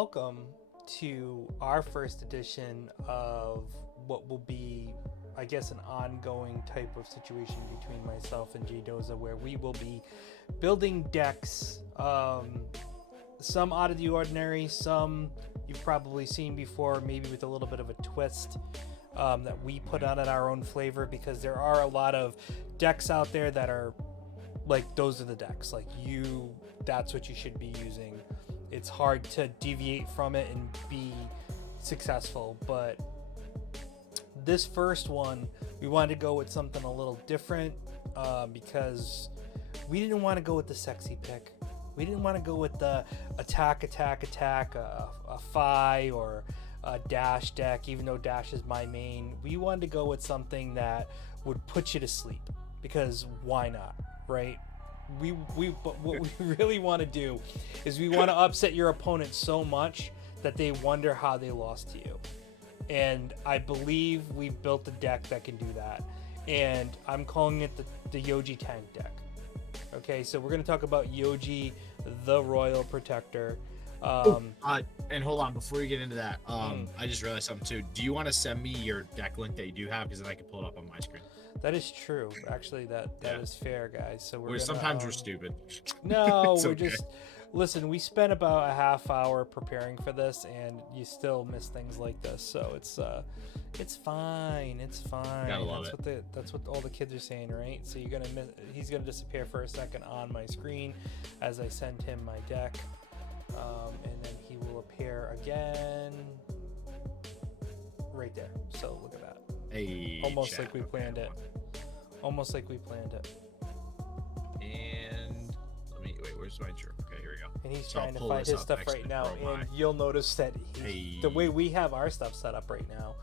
Welcome to our first edition of what will be, I guess, an ongoing type of situation between myself and JDoza, where we will be building decks, some out of the ordinary, some you've probably seen before, maybe with a little bit of a twist that we put on our own flavor, because there are a lot of decks out there that are like, those are the decks, like that's what you should be using. It's hard to deviate from it and be successful, but this first one, we wanted to go with something a little different because we didn't want to go with the sexy pick. We didn't want to go with the attack, a Fi or a Dash deck, even though Dash is my main. We wanted to go with something that would put you to sleep, because why not, right? But what we really want to do is we want to upset your opponent so much that they wonder how they lost to you. And I believe we've built a deck that can do that. And I'm calling it the Yoji Tank deck. Okay, so we're going to talk about Yoji, the Royal Protector. And hold on, before you get into that, I just realized something too. Do you want to send me your deck link that you do have, because then I can pull it up on my screen? That is true. Actually, that is fair, guys. So sometimes we're stupid. No, we're okay. just listen. We spent about a half hour preparing for this, and you still miss things like this. So it's fine. It's fine. Gotta love it. That's what all the kids are saying, right? So he's gonna disappear for a second on my screen as I send him my deck, and then he will appear again right there. So look at that. Hey, almost like we planned it. Almost like we planned it. And wait, where's my jerk? Okay, here we go. And he's trying to find his stuff right now, and you'll notice that the way we have our stuff set up right now,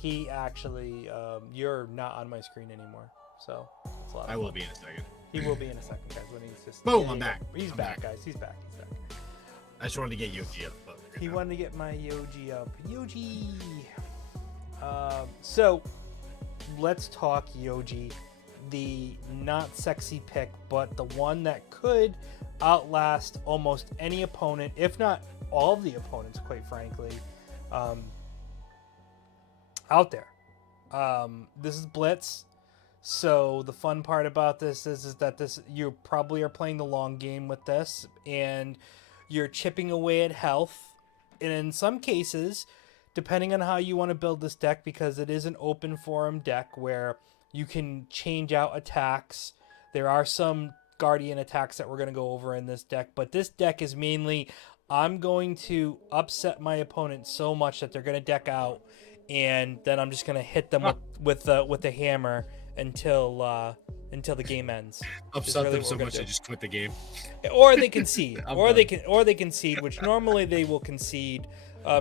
he actually, you're not on my screen anymore. So it's a lot of fun. will be in a second. He will be in a second, guys. When he's just boom, I'm back. He's back, guys. He's back. I just wanted to get Yoji up. He wanted to get my Yoji up. Yoji. So let's talk Yoji, the not sexy pick, but the one that could outlast almost any opponent, if not all of the opponents, quite frankly, out there. This is Blitz. So the fun part about this is that you probably are playing the long game with this, and you're chipping away at health, and in some cases, depending on how you want to build this deck, because it is an open forum deck where you can change out attacks. There are some Guardian attacks that we're going to go over in this deck, but this deck is mainly, I'm going to upset my opponent so much that they're going to deck out, and then I'm just going to hit them with the hammer until the game ends. Upset them so much I just quit the game. Or they concede. or they concede, which normally they will concede.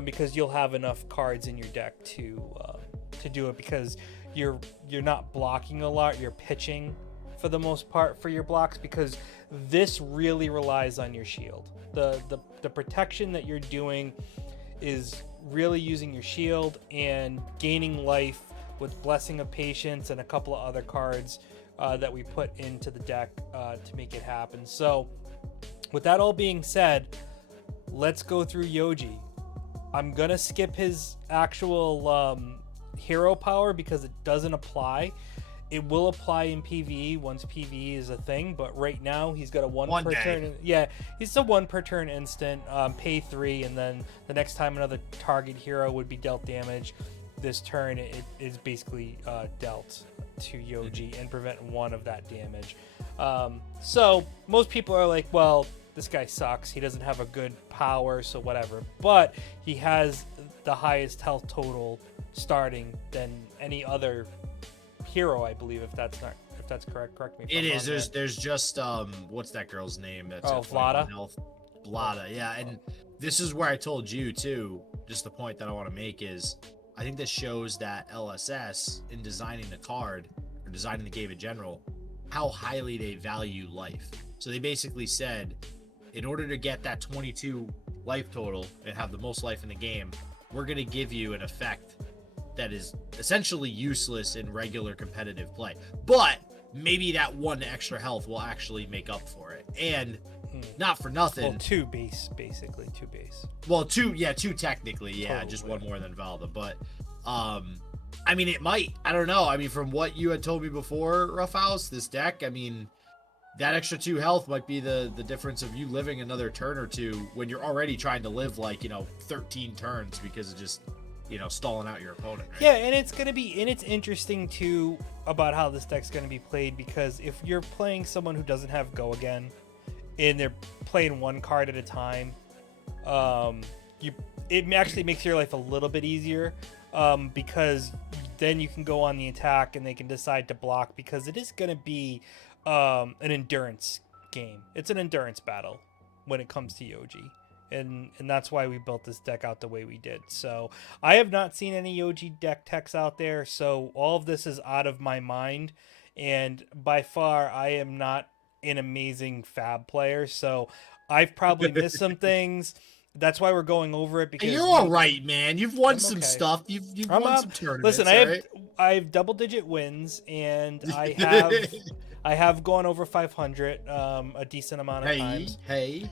Because you'll have enough cards in your deck to do it, because you're not blocking a lot, you're pitching for the most part for your blocks, because this really relies on your shield. The protection that you're doing is really using your shield and gaining life with Blessing of Patience and a couple of other cards that we put into the deck to make it happen. So with that all being said, let's go through Yoji. I'm going to skip his actual hero power because it doesn't apply. It will apply in PvE once PvE is a thing, but right now he's got a one per turn. Yeah, he's a 1 per turn instant, pay 3, and then the next time another target hero would be dealt damage, this turn it is basically dealt to Yoji and prevent 1 of that damage. So most people are like, well, this guy sucks. He doesn't have a good power, so whatever. But he has the highest health total starting than any other hero, I believe. If that's correct, correct me. It is. There's just what's that girl's name? That's Vlada. Vlada. Yeah, and this is where I told you too. Just the point that I want to make is, I think this shows that LSS, in designing the card or designing the game in general, how highly they value life. So they basically said, in order to get that 22 life total and have the most life in the game, we're going to give you an effect that is essentially useless in regular competitive play. But maybe that one extra health will actually make up for it. And not for nothing. Well, 2 base, basically 2 base. Well, 2 technically, yeah, totally. Just one more than Valda. But I mean, it might. I don't know. I mean, from what you had told me before, Roughhouse, this deck, I mean, that extra 2 health might be the difference of you living another turn or two when you're already trying to live, like, 13 turns because of just, stalling out your opponent, right? Yeah, and it's interesting too about how this deck's going to be played, because if you're playing someone who doesn't have Go Again and they're playing 1 card at a time, it actually makes your life a little bit easier, because then you can go on the attack and they can decide to block, because it is going to be an endurance game. It's an endurance battle when it comes to Yoji. And that's why we built this deck out the way we did. So I have not seen any Yoji deck techs out there, so all of this is out of my mind. And by far, I am not an amazing Fab player, so I've probably missed some things. That's why we're going over it, because you're all right, man. You've won some stuff. You've won some tournaments. Listen, I have double-digit wins, and I have gone over 500 a decent amount of times. Hey,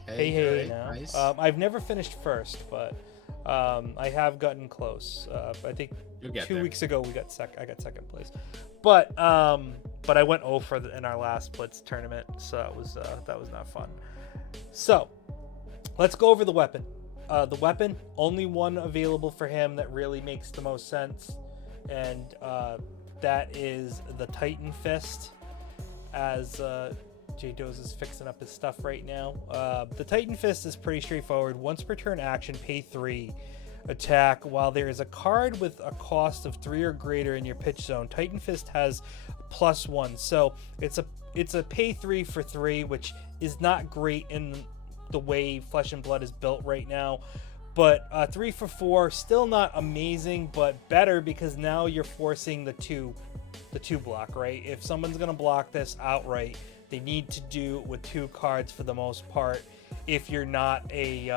now. Nice. I've never finished first, but I have gotten close. I think 2 weeks ago I got second place. But I went 0 in our last Blitz tournament, so that was not fun. So let's go over the weapon. The weapon, only one available for him that really makes the most sense, and that is the Titan Fist. As JDoza is fixing up his stuff right now. The Titan Fist is pretty straightforward. Once per turn action, pay 3, attack. While there is a card with a cost of 3 or greater in your pitch zone, Titan Fist has +1. So it's a pay 3 for 3, which is not great in the way Flesh and Blood is built right now. But 3 for 4, still not amazing, but better, because now you're forcing the two block, right? If someone's gonna block this outright, they need to do it with 2 cards for the most part. If you're not a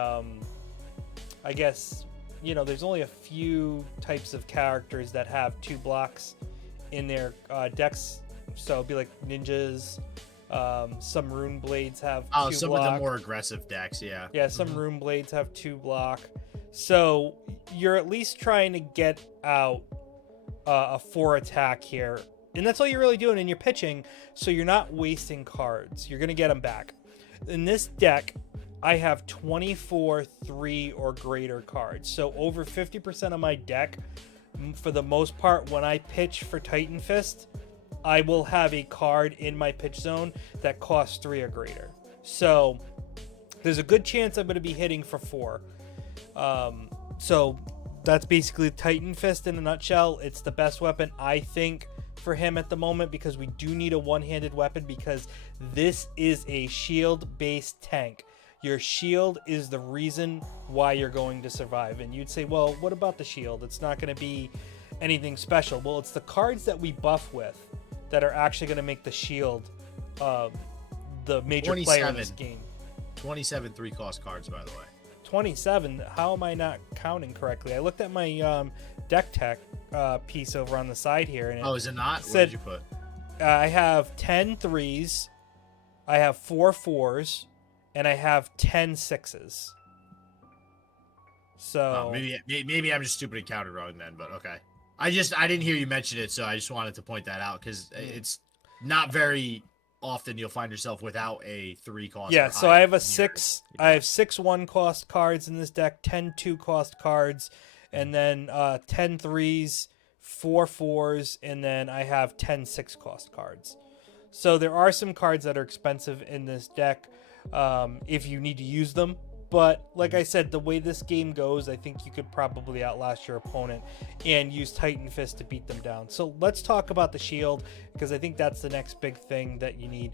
I guess, there's only a few types of characters that have 2 blocks in their decks, so it'd be like ninjas. Some rune blades have 2 block. Some of the more aggressive decks, yeah, some rune blades have 2 block, so you're at least trying to get out a 4 attack here, and that's all you're really doing in your pitching, so you're not wasting cards. You're gonna get them back. In this deck, I have 24 3 or greater cards, so over 50% of my deck, for the most part, when I pitch for Titan Fist, I will have a card in my pitch zone that costs 3 or greater. So there's a good chance I'm going to be hitting for 4. So that's basically Titan Fist in a nutshell. It's the best weapon, I think, for him at the moment, because we do need a one-handed weapon, because this is a shield-based tank. Your shield is the reason why you're going to survive. And you'd say, well, what about the shield? It's not going to be anything special. Well, it's the cards that we buff with that are actually going to make the shield the major player in this game. 27 3-cost cards, by the way. 27? How am I not counting correctly? I looked at my deck tech piece over on the side here. And is it not? What did you put? I have 10 3s, I have 4 4s, and I have 10 6s. So maybe I'm just stupid and counted wrong then, but okay. I didn't hear you mention it, so I just wanted to point that out, because it's not very often you'll find yourself without a 3-cost. Yeah, so I have I have 6 1-cost cards in this deck, 10 2-cost cards, and then 10 3s, 4 4s, and then I have 10 6-cost cards. So there are some cards that are expensive in this deck if you need to use them. But like I said, the way this game goes, I think you could probably outlast your opponent and use Titan Fist to beat them down. So let's talk about the shield, because I think that's the next big thing that you need.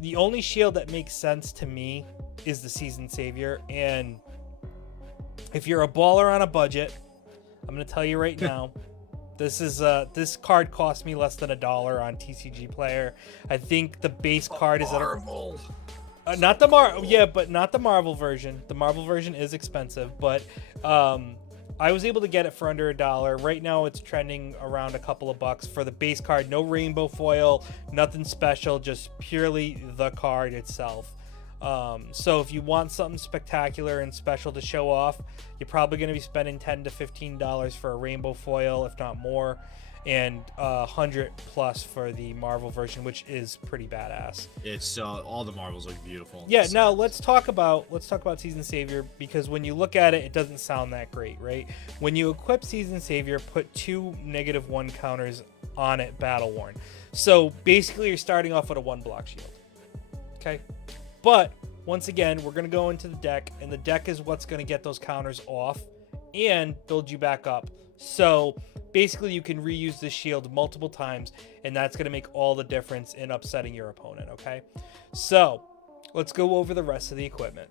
The only shield that makes sense to me is the Seasoned Savior. And if you're a baller on a budget, I'm going to tell you right now, this card cost me less than $1 on TCG Player. I think the base card is Marvel. Not the Marvel version. The Marvel version is expensive, but I was able to get it for under $1. Right now it's trending around a couple of bucks for the base card. No rainbow foil, nothing special, just purely the card itself. So if you want something spectacular and special to show off, you're probably going to be spending $10 to $15 for a rainbow foil, if not more, and 100 plus for the Marvel version, which is pretty badass. It's all the Marvels look beautiful. Yeah. Now let's talk about Season Savior, because when you look at it, it doesn't sound that great, right? When you equip Season Savior, put 2 -1 counters on it, battle worn. So basically, you're starting off with a 1-block shield. Okay. But once again, we're going to go into the deck, and the deck is what's going to get those counters off and build you back up. So basically, you can reuse this shield multiple times, and that's going to make all the difference in upsetting your opponent, okay? So let's go over the rest of the equipment.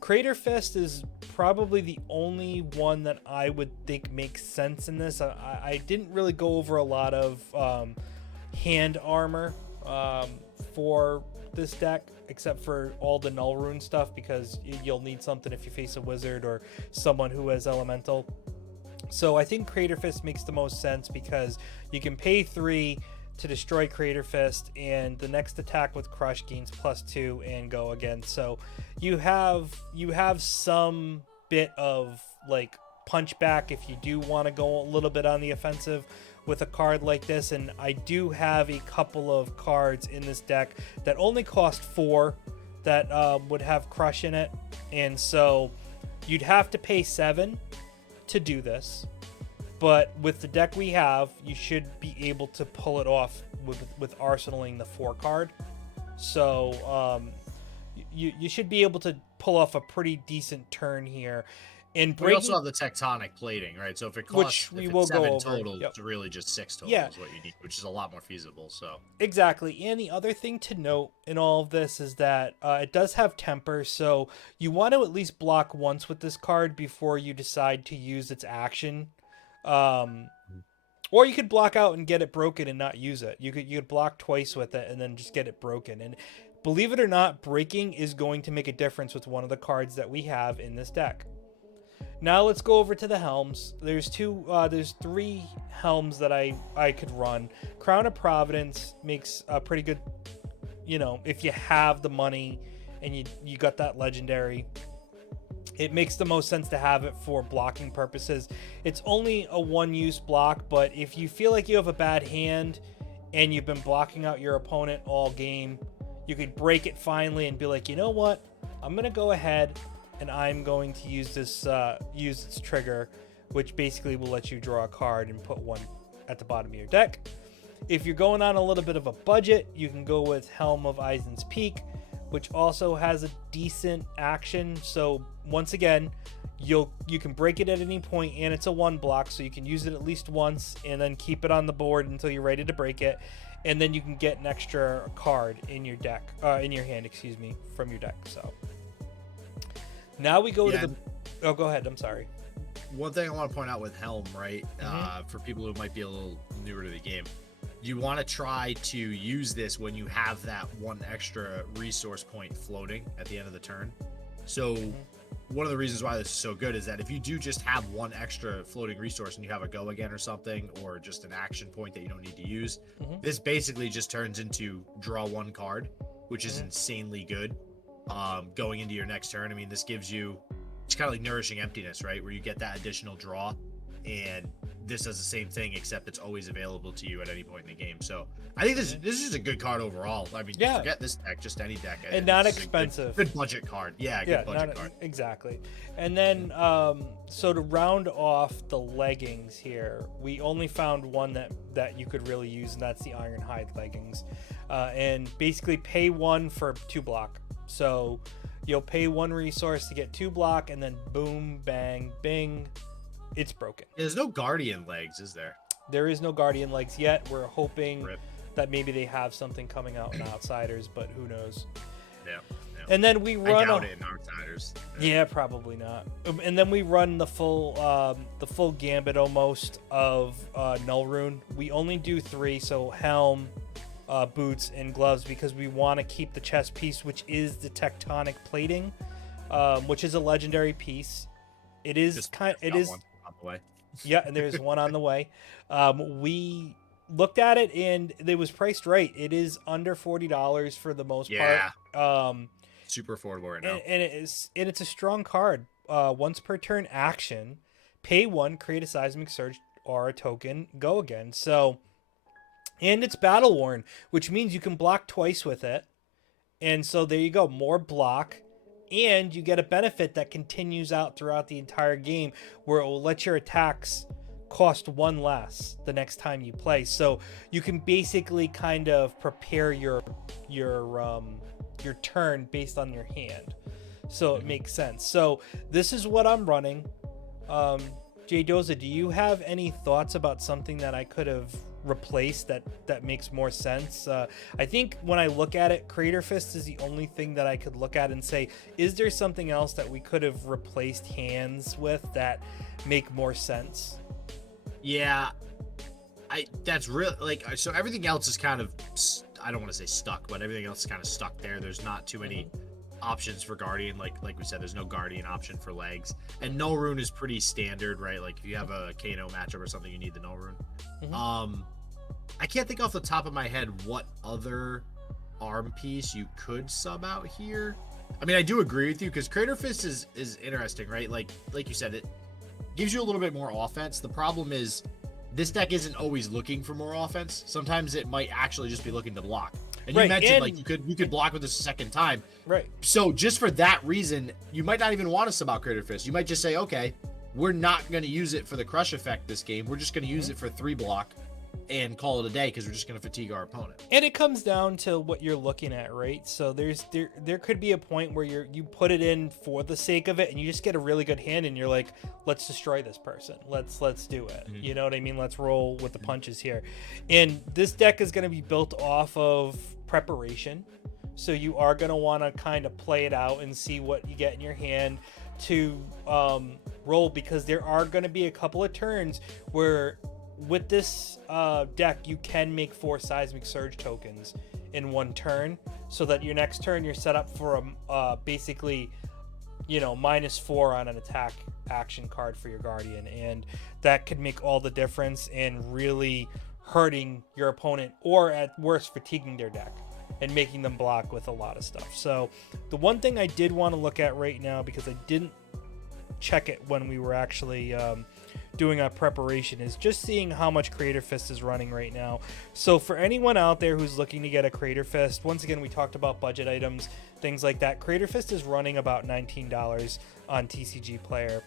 Crater Fist is probably the only one that I would think makes sense in this. I didn't really go over a lot of hand armor for this deck, except for all the null rune stuff, because you'll need something if you face a wizard or someone who has elemental. So I think Crater Fist makes the most sense, because you can pay 3 to destroy Crater Fist, and the next attack with Crush gains +2 and go again. So you have some bit of like punch back if you do want to go a little bit on the offensive with a card like this. And I do have a couple of cards in this deck that only cost 4 that would have Crush in it, and so you'd have to pay 7 to do this, but with the deck we have, you should be able to pull it off with arsenaling the 4 card. So you should be able to pull off a pretty decent turn here. And we also have the tectonic plating, right? So if it costs, which we will 7 go over. total, Yep. it's really just 6 total Yeah. is what you need, which is a lot more feasible. So exactly. And the other thing to note in all of this is that it does have temper, so you want to at least block once with this card before you decide to use its action. Or you could block out and get it broken and not use it. You could block twice with it and then just get it broken. And believe it or not, breaking is going to make a difference with one of the cards that we have in this deck. Now let's go over to the helms. There's 3 helms that I could run. Crown of Providence makes a pretty good, if you have the money and you got that legendary, it makes the most sense to have it for blocking purposes. It's only a 1-use block, but if you feel like you have a bad hand and you've been blocking out your opponent all game, you could break it finally and be like, you know what? I'm going to go ahead and I'm going to use this use its trigger, which basically will let you draw a card and put one at the bottom of your deck. If you're going on a little bit of a budget, you can go with Helm of Eisen's Peak, which also has a decent action. So once again, you can break it at any point, and it's a 1 block, so you can use it at least once and then keep it on the board until you're ready to break it, and then you can get an extra card in your deck, in your hand, excuse me, from your deck. So now we go to the. Oh, go ahead. I'm sorry. One thing I want to point out with Helm, right? For people who might be a little newer to the game, you want to try to use this when you have that 1 extra resource point floating at the end of the turn. So one of the reasons why this is so good is that if you do just have 1 extra floating resource and you have a go again or something, or just an action point that you don't need to use, this basically just turns into draw 1 card, which is insanely good going into your next turn. I mean, this gives you, it's kind of like Nourishing Emptiness, right? Where you get that additional draw, and this does the same thing, except it's always available to you at any point in the game. So I think this is a good card overall. I mean, forget this deck, just any deck. And not expensive. Good budget card. Yeah, good budget card. Exactly. And then, so to round off the leggings here, we only found one that you could really use, and that's the Ironhide leggings. And basically pay 1 for 2 block. So you'll pay 1 resource to get 2 block, and then boom, bang, bing, it's broken. There's no Guardian legs, is there? There is no Guardian legs yet. We're hoping that maybe they have something coming out in Outsiders, but who knows? Yeah. And then we run. I doubt it in Outsiders. Yeah, probably not. And then we run the full gambit almost of Null Rune. We only do 3, so Helm, boots, and gloves, because we want to keep the chest piece, which is the tectonic plating, which is a legendary piece. It is Just kind. It got is. one on the way. Yeah, and there's one on the way. We looked at it and it was priced right. It is under $40 for the most Yeah. part. Super affordable right now. And it's a strong card. Once per turn action, pay 1, create a seismic surge or a token, go again. So, and it's battle worn, which means you can block twice with it. And so there you go, more block, and you get a benefit that continues out throughout the entire game, where it will let your attacks cost 1 less the next time you play. So you can basically kind of prepare your turn based on your hand. So it makes sense. So this is what I'm running. JDoza, do you have any thoughts about something that I could have replaced that makes more sense? I think when I look at it, Crater Fist is the only thing that I could look at and say, is there something else that we could have replaced hands with that make more sense? Yeah, that's real. Like, so everything else is kind of, I don't want to say stuck, but everything else is kind of stuck there. There's not too many options for Guardian. Like we said, there's no Guardian option for legs, and no rune is pretty standard, right? Like if you have a Kano matchup or something, you need the no rune. I can't think off the top of my head what other arm piece you could sub out here. I mean, I do agree with you because Crater Fist is interesting, right? Like you said, it gives you a little bit more offense. The problem is this deck isn't always looking for more offense. Sometimes it might actually just be looking to block. And you mentioned like you could block with this a second time. Right. So just for that reason, you might not even want to sub out Crater Fist. You might just say, okay, we're not going to use it for the crush effect this game. We're just going to use it for 3 block and call it a day because we're just going to fatigue our opponent. And it comes down to what you're looking at, right? So there could be a point where you put it in for the sake of it, and you just get a really good hand, and you're like, let's destroy this person. Let's do it. You know what I mean? Let's roll with the punches here. And this deck is going to be built off of preparation. So you are going to want to kind of play it out and see what you get in your hand to roll, because there are going to be a couple of turns where with this deck you can make 4 seismic surge tokens in 1 turn, so that your next turn you're set up for a basically, you know, -4 on an attack action card for your Guardian, and that could make all the difference in really hurting your opponent, or at worst fatiguing their deck and making them block with a lot of stuff. So the one thing I did want to look at right now, because I didn't check it when we were actually doing our preparation, is just seeing how much Crater Fist is running right now. So for anyone out there who's looking to get a Crater Fist, once again, we talked about budget items, things like that. Crater Fist is running about $19 on TCG Player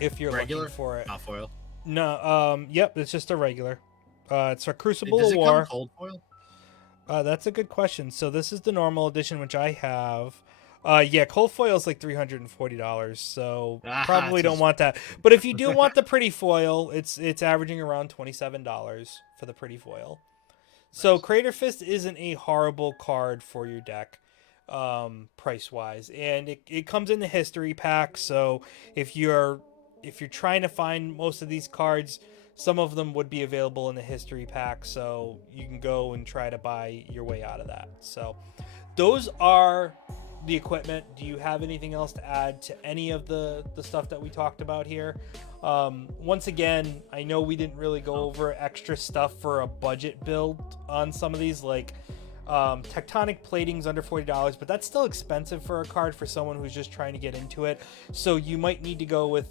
if you're regular? looking for it. Not foil? No, yep, it's just a regular. It's a Crucible Does of it War. come cold foil? That's a good question. So this is the normal edition, which I have. Yeah, cold foil is like $340, so probably don't want that. But if you do want the pretty foil, it's averaging around $27 for the pretty foil. So Crater Fist isn't a horrible card for your deck, price wise, and it comes in the history pack. So if you're trying to find most of these cards, some of them would be available in the history pack, so you can go and try to buy your way out of that. So those are the equipment. Do you have anything else to add to any of the stuff that we talked about here? Once again, I know we didn't really go over extra stuff for a budget build on some of these, like Tectonic Plating's under $40, but that's still expensive for a card for someone who's just trying to get into it. So you might need to go with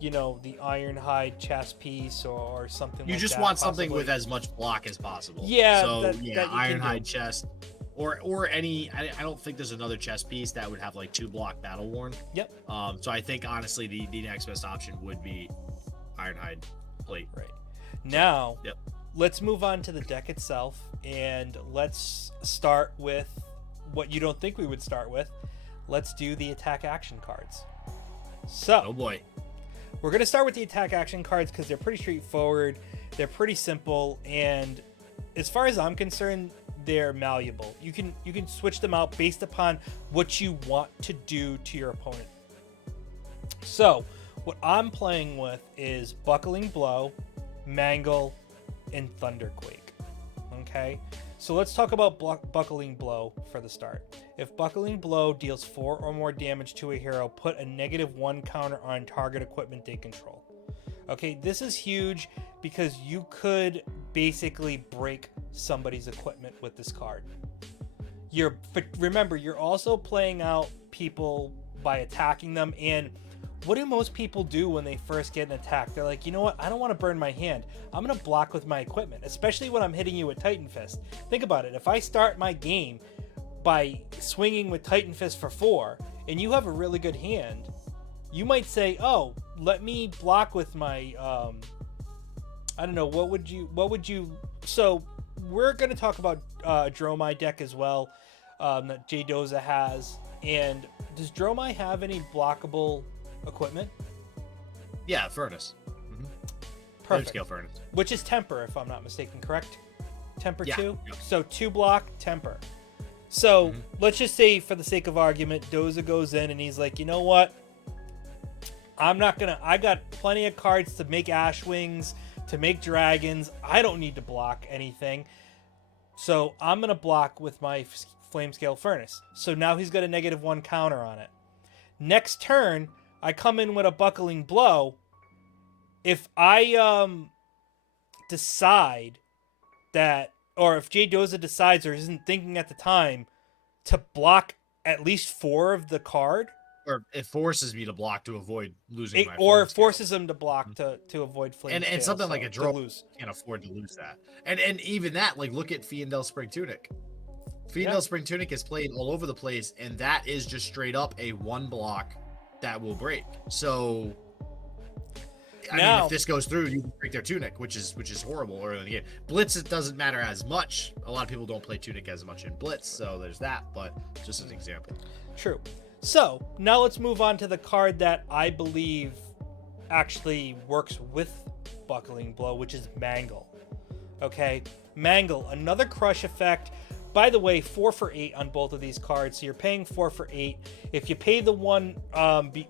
you know, the Ironhide chess piece or something like that. You just want something with as much block as possible. Yeah, so that Ironhide chest, or any. I don't think there's another chess piece that would have like 2 block battle worn. Yep. So I think honestly the next best option would be Ironhide plate. Right. Now, Yep. let's move on to the deck itself, and let's start with what you don't think we would start with. Let's do the attack action cards. So, Oh boy. we're going to start with the attack action cards because they're pretty straightforward, they're pretty simple, and as far as I'm concerned, they're malleable. You can switch them out based upon what you want to do to your opponent. So, what I'm playing with is Buckling Blow, Mangle, and Thunderquake. Okay, So let's talk about Buckling Blow for the start. If Buckling Blow deals 4 or more damage to a hero, put a -1 counter on target equipment they control. Okay, this is huge because you could basically break somebody's equipment with this card. But remember, you're also playing out people by attacking them. And what do most people do when they first get an attack? They're like, you know what? I don't want to burn my hand. I'm going to block with my equipment, especially when I'm hitting you with Titan Fist. Think about it. If I start my game by swinging with Titan Fist for 4 and you have a really good hand, you might say, oh, let me block with my, I don't know, what would you, so we're going to talk about Dromai deck as well, that JDoza has. And does Dromai have any blockable equipment? Yeah, furnace. Mm-hmm. Perfect. Scale furnace. Which is temper, if I'm not mistaken, correct? Temper 2? Yeah. So 2 block, temper. So let's just say, for the sake of argument, Doza goes in and he's like, you know what? I got plenty of cards to make Ash Wings, to make dragons. I don't need to block anything. So I'm going to block with my Flame Scale Furnace. So now he's got a -1 counter on it. Next turn, I come in with a Buckling Blow. If I decide that, or if JDoza decides or isn't thinking at the time to block at least 4 of the card, or it forces me to block to avoid losing my or flame forces him to block to avoid flame and scale, something so, like a to draw lose. can't afford to lose that. And even that, like, look at Fiendel Spring Tunic. Fiendel Spring Tunic is played all over the place, and that is just straight up a 1 block that will break. So I mean, if this goes through, you can break their Tunic, which is horrible early in the game. Blitz, it doesn't matter as much. A lot of people don't play Tunic as much in Blitz, so there's that, but just an example. True. So now let's move on to the card that I believe actually works with Buckling Blow, which is Mangle. Okay, Mangle, another crush effect. By the way, 4 for 8 on both of these cards, so you're paying 4 for 8. If you pay the one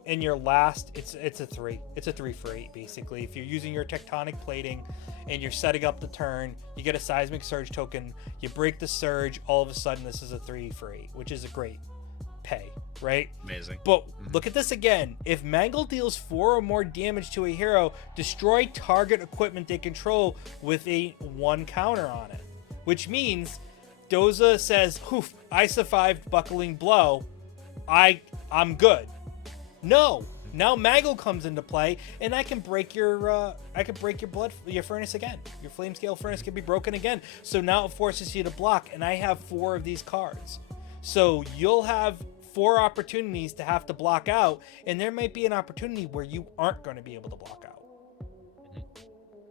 in your last, it's a 3. It's a 3 for 8 basically. If you're using your Tectonic Plating and you're setting up the turn, you get a Seismic Surge token. You break the Surge, all of a sudden this is a 3 for 8, which is a great pay, right? Amazing. But look at this again. If Mangle deals 4 or more damage to a hero, destroy target equipment they control with a 1 counter on it, which means Doza says, "Oof, I survived Buckling Blow. I'm good." No, now Mangle comes into play, and I can break your your furnace again. Your Flame Scale Furnace can be broken again. So now it forces you to block, and I have 4 of these cards. So you'll have 4 opportunities to have to block out, and there might be an opportunity where you aren't going to be able to block out.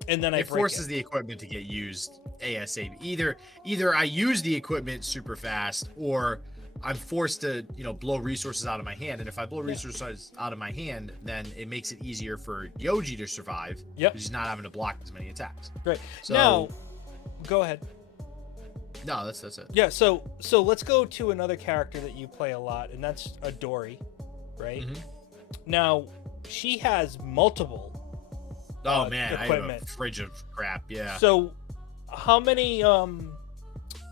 And then it forces the equipment to get used ASAP. Either I use the equipment super fast, or I'm forced to, blow resources out of my hand. And if I blow resources out of my hand, then it makes it easier for Yoji to survive. Yep. Because he's not having to block as many attacks. Great. So, now, go ahead. No, that's it. Yeah. So let's go to another character that you play a lot, and that's Adori, right? Mm-hmm. Now, she has multiple. Oh man, equipment. I have a fridge of crap. Yeah. So, how many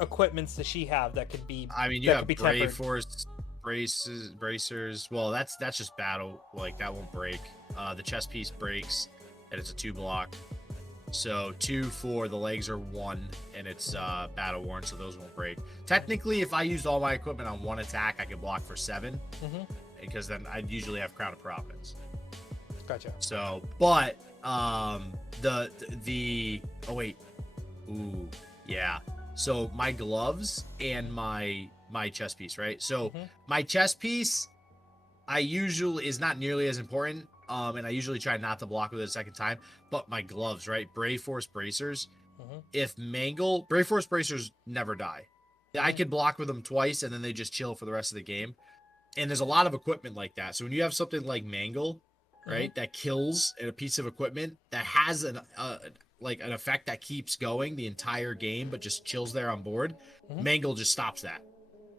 equipments does she have that could be? I mean, you have Brave Force, bracers. Well, that's just battle. Like, that won't break. The chest piece breaks, and it's a 2 block. So 2 for the legs are 1, and it's battle worn, so those won't break. Technically, if I used all my equipment on 1 attack, I could block for 7, because then I'd usually have Crown of Providence. Gotcha. So, but the oh wait, ooh, yeah. So my gloves and my chest piece, right? So my chest piece, I usually is not nearly as important. And I usually try not to block with it a second time. But my gloves, right? Brave Force bracers. If Mangle, Brave Force bracers never die. I could block with them twice, and then they just chill for the rest of the game. And there's a lot of equipment like that. So when you have something like Mangle, right, that kills a piece of equipment that has an effect that keeps going the entire game, but just chills there on board, Mangle just stops that.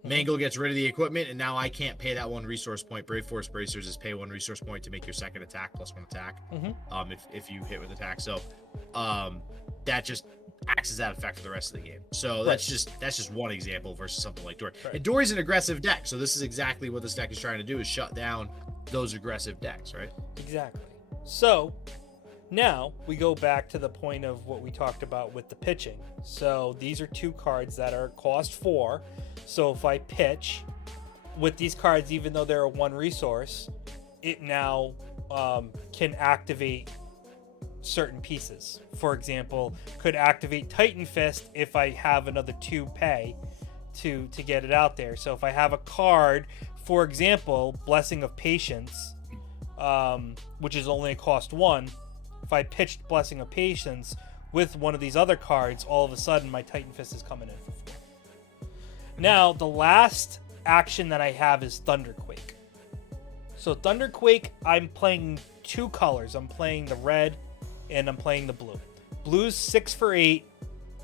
Mangle gets rid of the equipment, and now I can't pay that 1 resource point. Brave Force Bracers is pay 1 resource point to make your second attack plus 1 attack. If you hit with attack. So that just acts as that effect for the rest of the game. So that's just one example versus something like Dory. And Dory's an aggressive deck, so this is exactly what this deck is trying to do, is shut down those aggressive decks, right? Exactly. So now we go back to the point of what we talked about with the pitching. So these are 2 cards that are cost 4. So if I pitch with these cards, even though they're a 1 resource, it now can activate certain pieces. For example, could activate Titan Fist if I have another 2 pay to get it out there. So if I have a card, for example, Blessing of Patience, which is only a cost 1, if I pitched Blessing of Patience with one of these other cards, all of a sudden my Titan Fist is coming in for 4. Now, the last action that I have is Thunderquake. So Thunderquake, I'm playing 2 colors. I'm playing the red and I'm playing the blue. Blue's 6 for 8.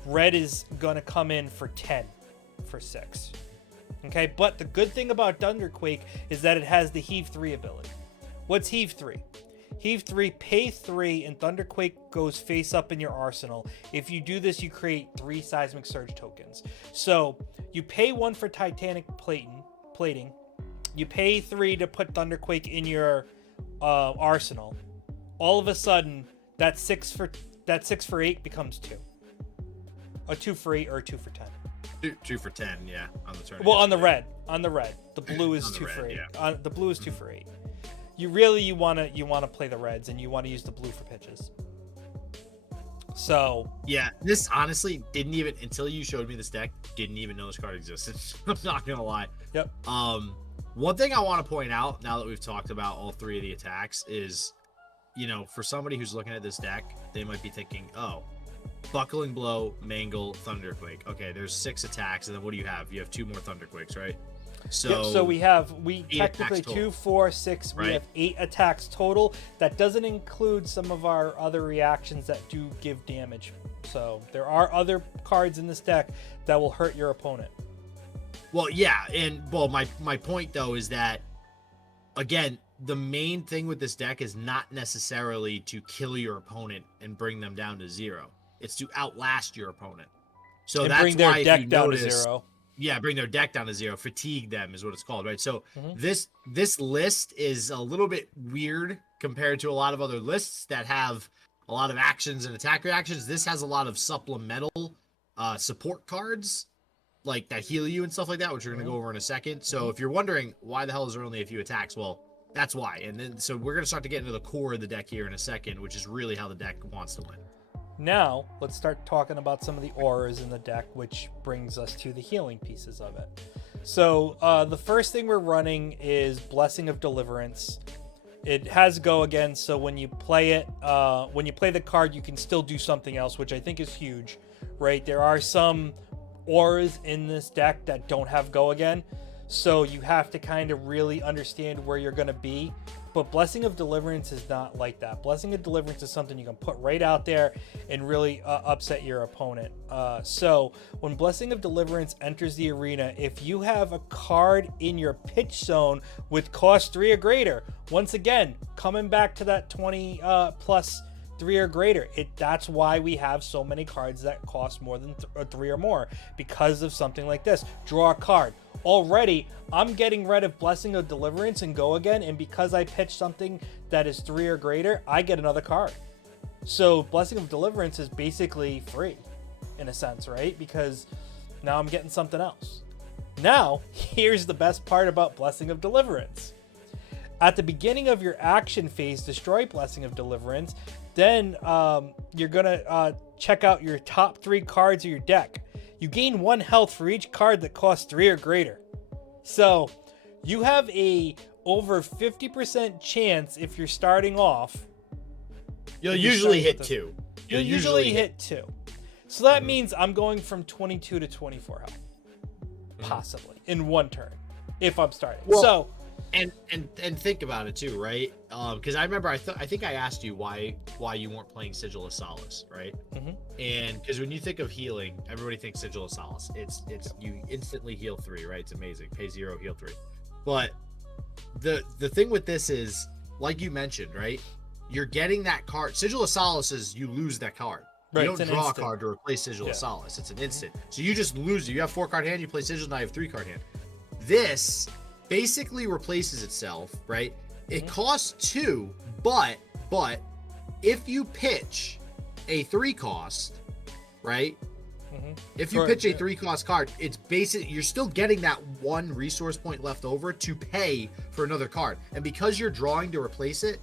Red is going to come in for 10 for 6. Okay, but the good thing about Thunderquake is that it has the Heave 3 ability. What's Heave 3? Heave 3, pay 3, and Thunderquake goes face up in your arsenal. If you do this, you create 3 Seismic Surge tokens. So you pay 1 for Titanic plating. You pay 3 to put Thunderquake in your arsenal. All of a sudden, that 6 for 8 becomes 2. A 2 for 8 or a 2 for 10. 2 for 10, yeah, on the turn. Well, on the red. The blue is 2 for 8. Yeah. The blue is 2 for 8. You want to play the reds, and you want to use the blue for pitches. So yeah, this honestly didn't even, until you showed me this deck, didn't even know this card existed. I'm not gonna lie. Yep. One thing I want to point out now that we've talked about all 3 of the attacks is, for somebody who's looking at this deck, they might be thinking, oh, Buckling Blow, Mangle, Thunderquake. Okay, there's 6 attacks, and then what do you have? You have 2 more Thunderquakes, right? So we technically 2, 4, 6. Right. We have 8 attacks total. That doesn't include some of our other reactions that do give damage. So there are other cards in this deck that will hurt your opponent. Well, yeah, and my point though is that, again, the main thing with this deck is not necessarily to kill your opponent and bring them down to 0. It's to outlast your opponent. So that's bring their why deck if you down notice, to 0. Yeah, bring their deck down to 0. Fatigue them is what it's called, right? So this list is a little bit weird compared to a lot of other lists that have a lot of actions and attack reactions. This has a lot of supplemental support cards, like that heal you and stuff like that, which we're going to go over in a second. So if you're wondering why the hell is there only a few attacks, well, that's why. And then so we're going to start to get into the core of the deck here in a second, which is really how the deck wants to win. Now, let's start talking about some of the auras in the deck, which brings us to the healing pieces of it. So, the first thing we're running is Blessing of Deliverance. It has go again, so when you play it, when you play the card, you can still do something else, which I think is huge, right? There are some auras in this deck that don't have go again, so you have to kind of really understand where you're going to be. But Blessing of Deliverance is not like that. Blessing of Deliverance is something you can put right out there and really upset your opponent. So when Blessing of Deliverance enters the arena, if you have a card in your pitch zone with cost 3 or greater, once again, coming back to that 20 plus 3 or greater, that's why we have so many cards that cost more than 3 or more, because of something like this. Draw a card. Already, I'm getting rid of Blessing of Deliverance and go again, and because I pitch something that is 3 or greater, I get another card. So Blessing of Deliverance is basically free, in a sense, right? Because now I'm getting something else. Now, here's the best part about Blessing of Deliverance. At the beginning of your action phase, destroy Blessing of Deliverance. Then you're going to check out your top 3 cards of your deck. You gain 1 health for each card that costs 3 or greater. So you have a over 50% chance if you're starting off. You'll usually hit 2. You'll usually hit 2. So that means I'm going from 22 to 24 health. Possibly. In 1 turn. If I'm starting. Well, so And think about it too, right? Because I remember I think I asked you why you weren't playing Sigil of Solace, right? Mm-hmm. And because when you think of healing, everybody thinks Sigil of Solace. It's you instantly heal 3, right? It's amazing. Pay 0, heal 3. But the thing with this is, like you mentioned, right? You're getting that card. Sigil of Solace is you lose that card. Right, You don't draw a card to replace Sigil of Solace. It's an instant. So you just lose it. You have 4-card hand, you play Sigil, now you have 3-card hand. This basically replaces itself, right? It costs 2, but if you pitch a 3-cost, right? If you pitch a 3-cost card, it's basically you're still getting that 1 resource point left over to pay for another card. And because you're drawing to replace it,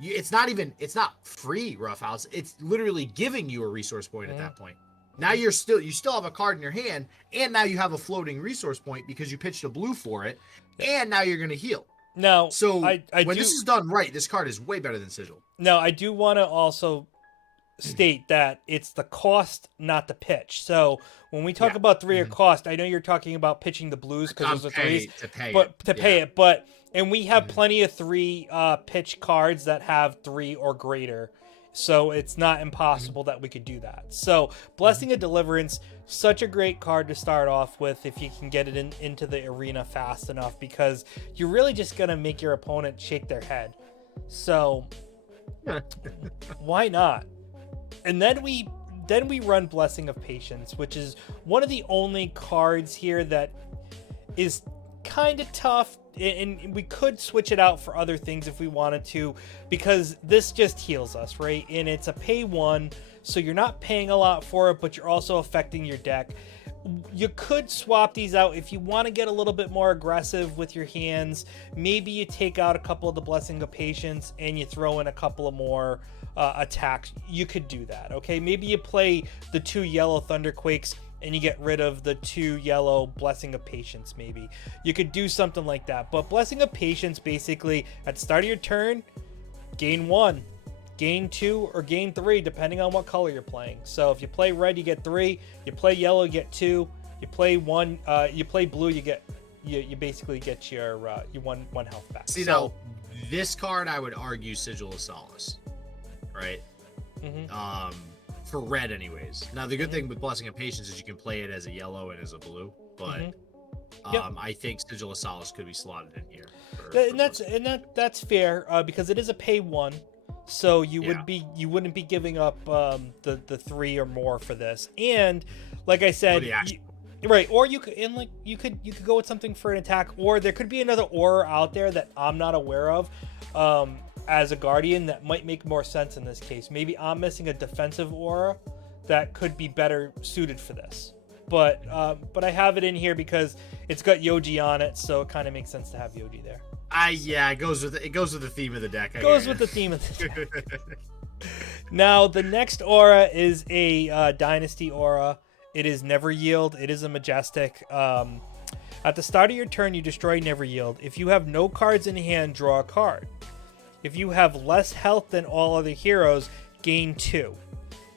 it's not free roughhouse. It's literally giving you a resource point at that point. Now you still have a card in your hand, and now you have a floating resource point because you pitched a blue for it, and now you're gonna heal. Now, So when this is done right, this card is way better than Sigil. Now, I do want to also state that it's the cost, not the pitch. So when we talk about 3 or cost, I know you're talking about pitching the blues because those are 3s to pay it. But and we have plenty of 3 pitch cards that have 3 or greater. So it's not impossible that we could do that. So Blessing of Deliverance, such a great card to start off with if you can get it into the arena fast enough, because you're really just going to make your opponent shake their head. So why not? And then we run Blessing of Patience, which is one of the only cards here that is kind of tough, and we could switch it out for other things if we wanted to, because this just heals us, right? And it's a pay 1, so you're not paying a lot for it, but you're also affecting your deck. You could swap these out if you want to get a little bit more aggressive with your hands. Maybe you take out a couple of the Blessing of Patience and you throw in a couple of more attacks. You could do that, okay? Maybe you play the 2 yellow Thunderquakes and you get rid of the 2 yellow Blessing of Patience, maybe. You could do something like that. But Blessing of Patience, basically, at the start of your turn, gain 1, gain 2, or gain 3, depending on what color you're playing. So if you play red, you get 3. You play yellow, you get 2. You play you play blue, you basically get your 1 health back. See, now, this card, I would argue Sigil of Solace, right? For red anyways. Now the good thing with Blessing of Patience is you can play it as a yellow and as a blue, but I think Sigil of Solace could be slotted in here. That's fair, because it is a pay 1, so you wouldn't be giving up the 3 or more for this. And like I said, right, or you could go with something for an attack, or there could be another aura out there that I'm not aware of. As a guardian that might make more sense in this case. Maybe I'm missing a defensive aura that could be better suited for this. But I have it in here because it's got Yoji on it, so it kind of makes sense to have Yoji there. It goes with the theme of the deck. Now the next aura is a Dynasty aura. It is Never Yield. It is a Majestic. At the start of your turn, you destroy Never Yield. If you have no cards in hand, draw a card. If you have less health than all other heroes, gain 2.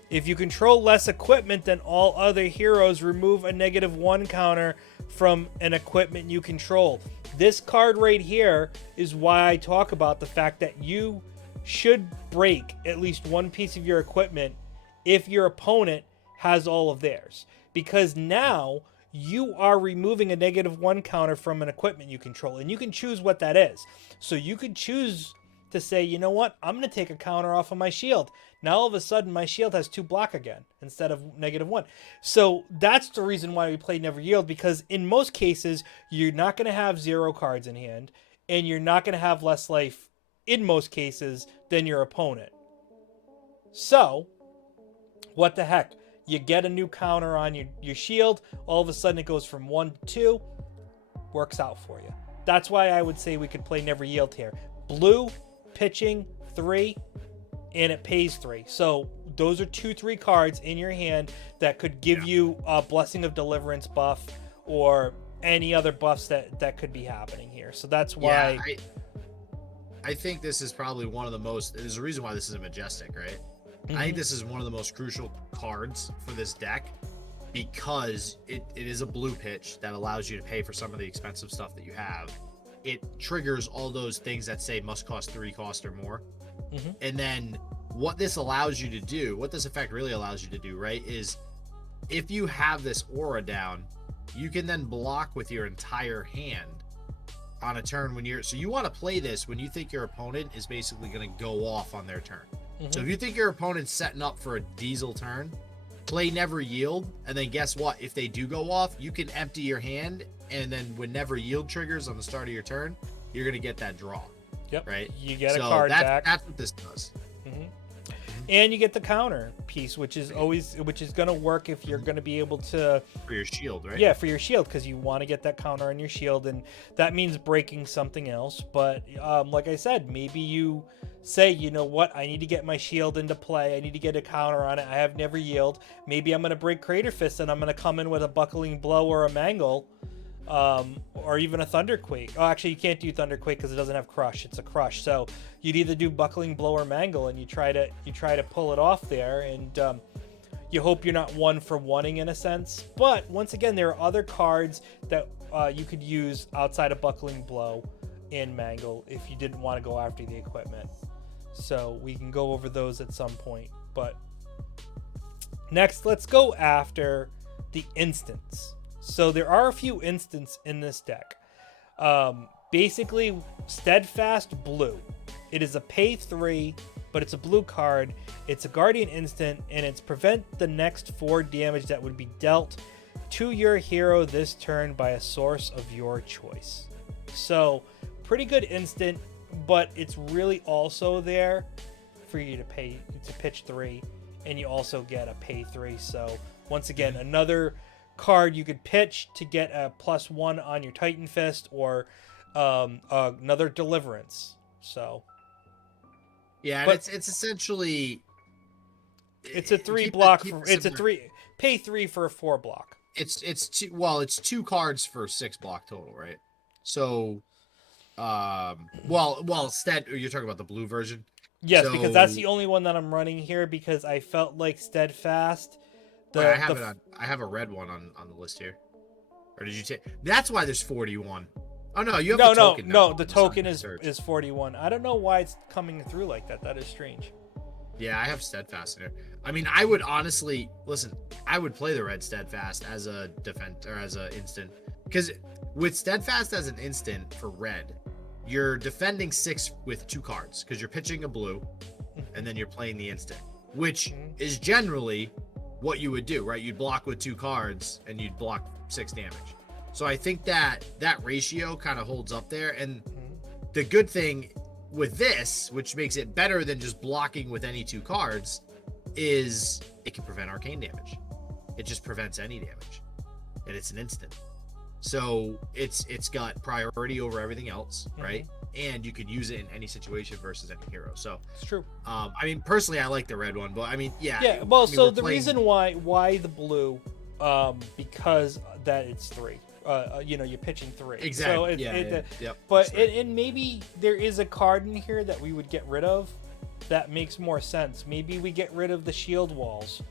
If you control less equipment than all other heroes, remove a -1 counter from an equipment you control. This card right here is why I talk about the fact that you should break at least 1 piece of your equipment if your opponent has all of theirs. Because now you are removing a -1 counter from an equipment you control, and you can choose what that is. So you could choose to say, you know what, I'm going to take a counter off of my shield. Now all of a sudden my shield has 2 block again instead of -1. So that's the reason why we play Never Yield, because in most cases you're not going to have 0 cards in hand, and you're not going to have less life in most cases than your opponent. So what the heck, you get a new counter on your shield, all of a sudden it goes from 1 to 2, works out for you. That's why I would say we could play Never Yield here. Blue, pitching 3, and it pays 3. So those are 2-3 cards in your hand that could give you a Blessing of Deliverance buff or any other buffs that could be happening here. So that's why I think this is probably one of the most. There's a reason why this is a Majestic, right? I think this is one of the most crucial cards for this deck, because it is a blue pitch that allows you to pay for some of the expensive stuff that you have, it triggers all those things that say must cost 3 cost or more. Mm-hmm. And then what this allows you to do, what this effect really allows you to do, right, is if you have this aura down, you can then block with your entire hand on a turn when you're, so you want to play this when you think your opponent is basically going to go off on their turn. Mm-hmm. So if you think your opponent's setting up for a diesel turn, play Never Yield, and then guess what? If they do go off, you can empty your hand, and then when Never Yield triggers on the start of your turn, you're going to get that draw. Yep. Right? You get a card back. That's what this does. Mm-hmm. And you get the counter piece, which is going to work if you're going to be able to... For your shield, right? Yeah, for your shield, because you want to get that counter on your shield, and that means breaking something else. But like I said, maybe you say, you know what, I need to get my shield into play. I need to get a counter on it. I have Never Yield. Maybe I'm going to break Crater Fist, and I'm going to come in with a Buckling Blow or a Mangle, or even a Thunderquake. Oh, actually, you can't do Thunderquake because it doesn't have Crush. It's a Crush. So you'd either do Buckling Blow or Mangle, and you try to pull it off there, and you hope you're not one for wanting in a sense. But once again, there are other cards that you could use outside of Buckling Blow and Mangle if you didn't want to go after the equipment. So we can go over those at some point. But next, let's go after the instants. So there are a few instants in this deck. Basically, Steadfast Blue. It is a pay 3, but it's a blue card. It's a Guardian instant, and it's prevent the next 4 damage that would be dealt to your hero this turn by a source of your choice. So, pretty good instant, but it's really also there for you to pitch 3, and you also get a pay 3. So, once again, another card you could pitch to get a +1 on your Titan Fist, or another Deliverance. So yeah, but it's essentially it's a 3 block. It's a 3 pay 3 for a 4 block. It's 2 cards for 6 block total, right? So you're talking about the blue version. Yes, so, because that's the only one that I'm running here, because I felt like Steadfast. I have a red one on the list here. Or did you take? That's why there's 41. Oh no, you have the token. No, the token is 41. I don't know why it's coming through like that. That is strange. Yeah, I have Steadfast in here. I mean, I would honestly I would play the red Steadfast as a defense or as an instant, because with Steadfast as an instant for red, you're defending 6 with 2 cards because you're pitching a blue, and then you're playing the instant, which is generally what you would do, right? You'd block with 2 cards and you'd block 6 damage. So I think that ratio kind of holds up there. And the good thing with this, which makes it better than just blocking with any 2 cards, is it can prevent arcane damage. It just prevents any damage, and it's an instant. So it's got priority over everything else, right? And you could use it in any situation versus any hero. So it's true. I mean, personally, I like the red one, but I mean, yeah. Yeah. Well, so the reason why the blue, because that it's 3. You're pitching 3. Exactly. So But and maybe there is a card in here that we would get rid of that makes more sense. Maybe we get rid of the shield walls,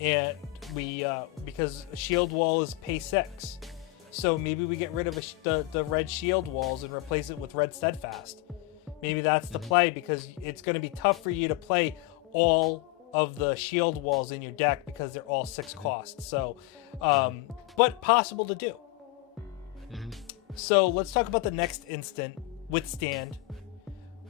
and we because shield wall is pay 6. So maybe we get rid of the red shield walls and replace it with red Steadfast. Maybe that's the play, because it's going to be tough for you to play all of the shield walls in your deck because they're all 6 costs. So, but possible to do. So let's talk about the next instant, Withstand.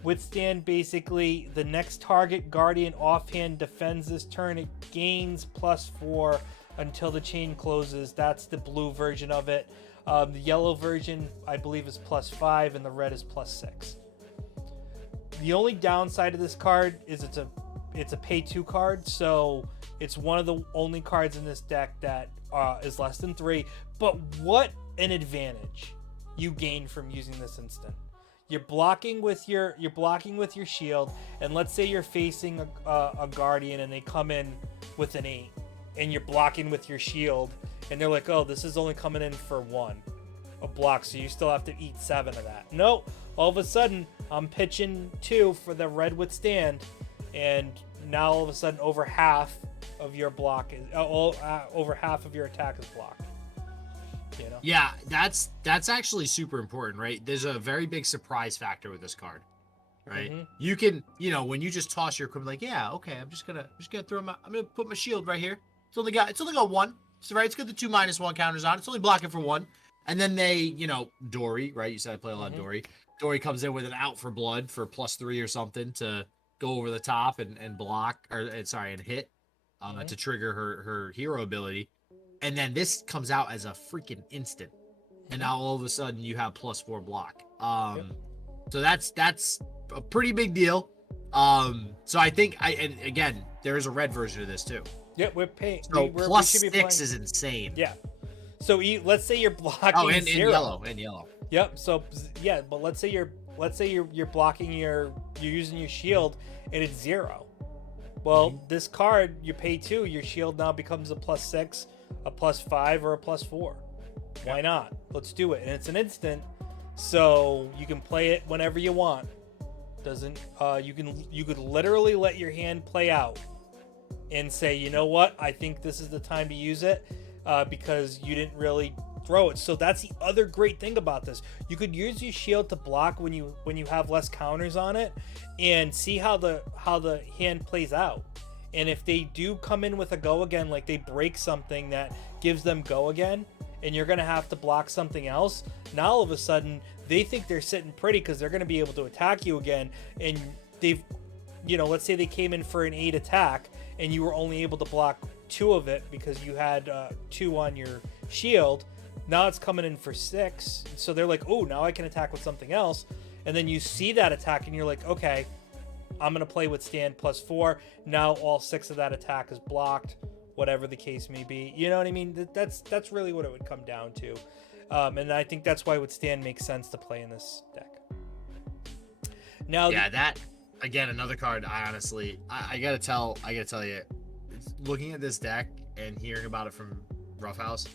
Withstand, basically, the next target Guardian offhand defends this turn. It gains +4 until the chain closes. That's the blue version of it. The yellow version, I believe, is +5, and the red is +6. The only downside of this card is it's a pay 2 card, so it's one of the only cards in this deck that is less than 3. But what an advantage you gain from using this instant. You're blocking with your shield, and let's say you're facing a Guardian and they come in with an 8, and you're blocking with your shield, and they're like, oh, this is only coming in for 1 a block, so you still have to eat 7 of that. No, all of a sudden I'm pitching 2 for the red Withstand, and now all of a sudden over half of your block is over half of your attack is blocked. You know? Yeah, that's actually super important, right? There's a very big surprise factor with this card, right? Mm-hmm. You can, when you just toss your equipment, like, yeah, okay, I'm just gonna I'm gonna put my shield right here. It's only got one. So right, it's got the 2/-1 counters on. It's only blocking for one. And then they, Dory, right? You said I play a lot of Dory. Dory comes in with an out for blood for +3 or something to go over the top and block, and hit to trigger her hero ability. And then this comes out as a freaking instant. And now all of a sudden you have +4 block. So that's a pretty big deal. So I think and again, there is a red version of this too. Yeah, we're paying. So +6 is insane. Yeah. So let's say you're blocking. Oh, and 0. yellow. Yep. So yeah, but let's say you're blocking you're using your shield and it's 0. Well, this card you pay 2, your shield now becomes a +6, a +5, or a +4. Why not? Let's do it. And it's an instant, so you can play it whenever you want. You could literally let your hand play out and say, you know what, I think this is the time to use it because you didn't really throw it. So that's the other great thing about this. You could use your shield to block when you have less counters on it, and see how the hand plays out. And if they do come in with a go again, like they break something that gives them go again, and you're going to have to block something else, now all of a sudden they think they're sitting pretty because they're going to be able to attack you again. And they've, let's say they came in for an 8 attack and you were only able to block 2 of it because you had 2 on your shield. Now it's coming in for 6. So they're like, oh, now I can attack with something else. And then you see that attack and you're like, okay, I'm going to play withstand +4. Now all 6 of that attack is blocked, whatever the case may be. You know what I mean? That's really what it would come down to. And I think that's why withstand makes sense to play in this deck. Now, yeah, that again, another card. I gotta tell you, looking at this deck and hearing about it from Roughhouse,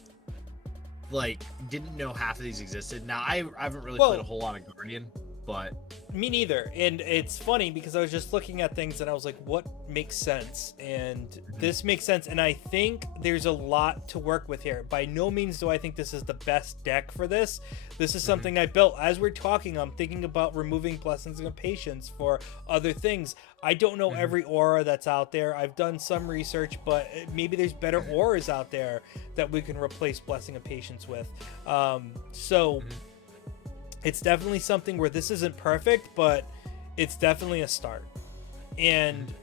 like, didn't know half of these existed. Now I haven't really played a whole lot of Guardian, but me neither. And it's funny because I was just looking at things and I was like, what makes sense? And this makes sense. And I think there's a lot to work with here. By no means do I think this is the best deck for this. This is something I built. As we're talking, I'm thinking about removing Blessings of Patience for other things. I don't know every aura that's out there. I've done some research, but maybe there's better auras out there that we can replace Blessing of Patience with. It's definitely something where this isn't perfect, but it's definitely a start. And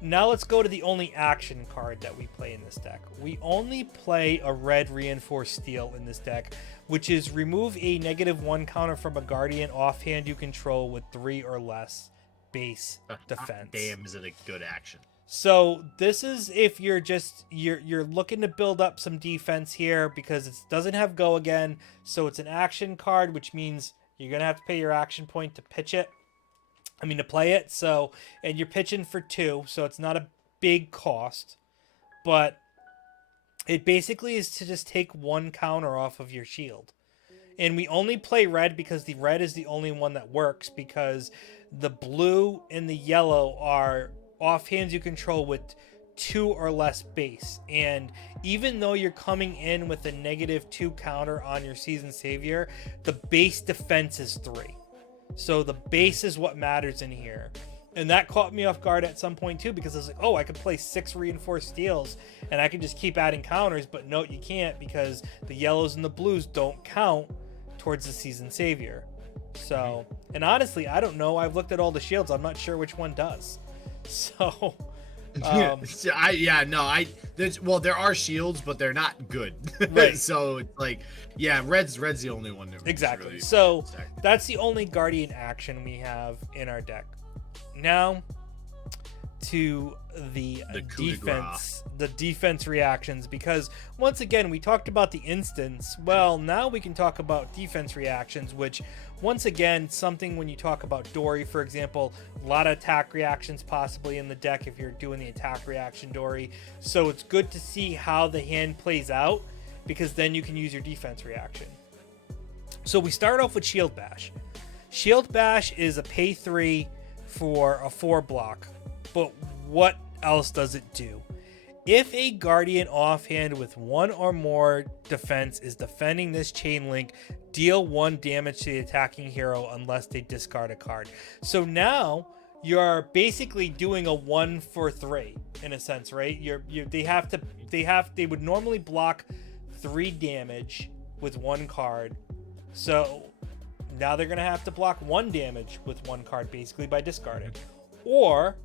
now let's go to the only action card that we play in this deck. We only play a red Reinforced Steel in this deck, which is remove a -1 counter from a Guardian offhand you control with 3 or less base defense. Damn, is it a good action? So this is if you're looking to build up some defense here because it doesn't have go again. So it's an action card, which means you're going to have to pay your action point to play it. So, and you're pitching for 2, so it's not a big cost, but it basically is to just take 1 counter off of your shield. And we only play red because the red is the only one that works, because the blue and the yellow are offhands you control with 2 or less base. And even though you're coming in with a -2 counter on your Seasoned Savior, the base defense is 3. So the base is what matters in here. And that caught me off guard at some point too, because I was like, oh, I could play 6 Reinforced Steels and I can just keep adding counters. But no, you can't, because the yellows and the blues don't count towards the Seasoned Savior. So, and honestly, I don't know. I've looked at all the shields. I'm not sure which one does. So, there are shields, but they're not good. Right. So it's like, yeah, red's the only one that exactly. Really so that's the only Guardian action we have in our deck. Now to the defense reactions, because once again we talked about the instance. Well, now we can talk about defense reactions, which once again, something when you talk about Dory, for example, a lot of attack reactions possibly in the deck if you're doing the attack reaction Dory. So it's good to see how the hand plays out, because then you can use your defense reaction. So we start off with Shield Bash. Shield Bash is a pay 3 for a 4 block, but what else does it do? If a guardian offhand with 1 or more defense is defending this chain link, deal 1 damage to the attacking hero unless they discard a card. So now you're basically doing a 1 for 3 in a sense, right? They would normally block 3 damage with 1 card. So now they're going to have to block 1 damage with 1 card basically by discarding. Or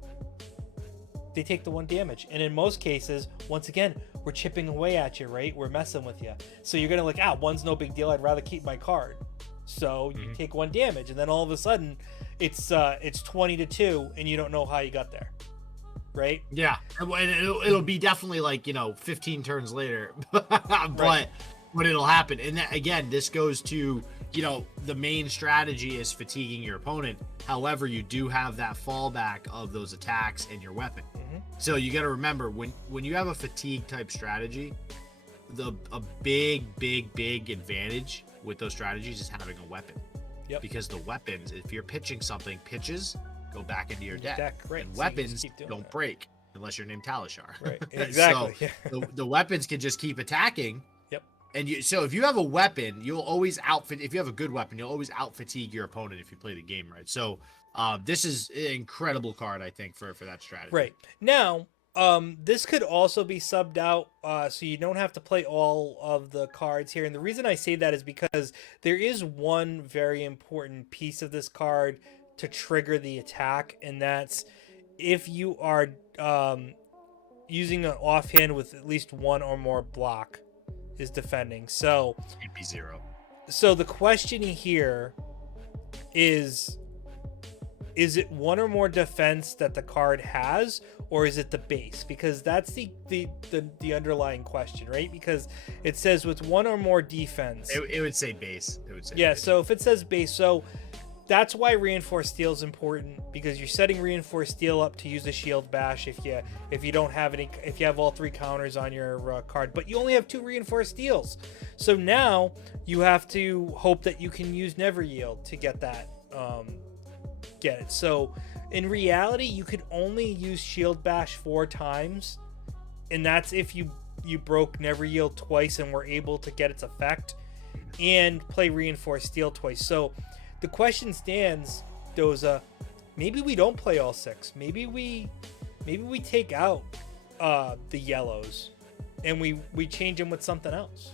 they take the 1 damage. And in most cases, once again, we're chipping away at you, right? We're messing with you. So you're going to 1's no big deal. I'd rather keep my card. So you take 1 damage. And then all of a sudden, it's 20-2, and you don't know how you got there. Right? Yeah. And it'll be definitely 15 turns later. But it'll happen. And that, again, this goes to, the main strategy is fatiguing your opponent. However, you do have that fallback of those attacks and your weapon. So you got to remember, when you have a fatigue type strategy, a big advantage with those strategies is having a weapon. Yep. Because the weapons, if you're pitching something, pitches go back into your deck. Right. And so weapons don't break unless your name Talishar. Right. Exactly. So the weapons can just keep attacking. Yep. And so if you have a weapon, you'll always if you have a good weapon, you'll always out fatigue your opponent if you play the game right. So this is an incredible card, I think, for that strategy. Right. Now, this could also be subbed out, so you don't have to play all of the cards here. And the reason I say that is because there is one very important piece of this card to trigger the attack, and that's if you are using an offhand with at least 1 or more block is defending. So it'd be 0. So the question here is it 1 or more defense that the card has, or is it the base? Because that's the underlying question, right? Because it says with 1 or more defense. It would say base. It would say yeah. base. So if it says base, so that's why reinforced steel is important, because you're setting reinforced steel up to use a shield bash if you don't have any, if you have all 3 counters on your card, but you only have 2 reinforced steels. So now you have to hope that you can use Never Yield to get that. Get it. So in reality, you could only use shield bash 4 times, and that's if you broke Never Yield twice and were able to get its effect, and play reinforced steel twice. So the question stands, Doza, maybe we don't play all 6. Maybe we take out the yellows and we change them with something else.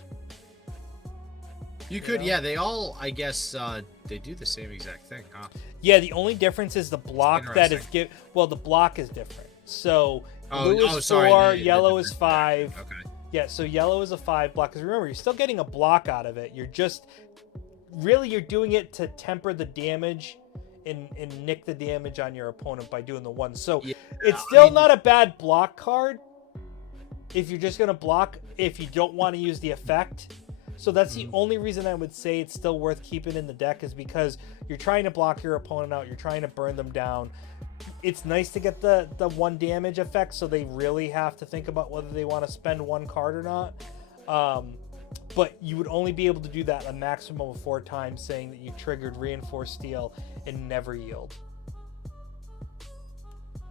You could, yeah. They all, I guess, they do the same exact thing, huh? Yeah, the only difference is the block that is well, the block is different. So blue is 4, yellow is 5. Okay. Yeah, so yellow is a 5 block. Because remember, you're still getting a block out of it. You're just you're doing it to temper the damage and nick the damage on your opponent by doing the 1. So yeah, it's still not a bad block card if you're just gonna block if you don't want to use the effect. So that's the only reason I would say it's still worth keeping in the deck, is because you're trying to block your opponent out. You're trying to burn them down. It's nice to get the 1 damage effect, so they really have to think about whether they want to spend 1 card or not. But you would only be able to do that a maximum of 4 times, saying that you triggered Reinforced Steel and Never Yield.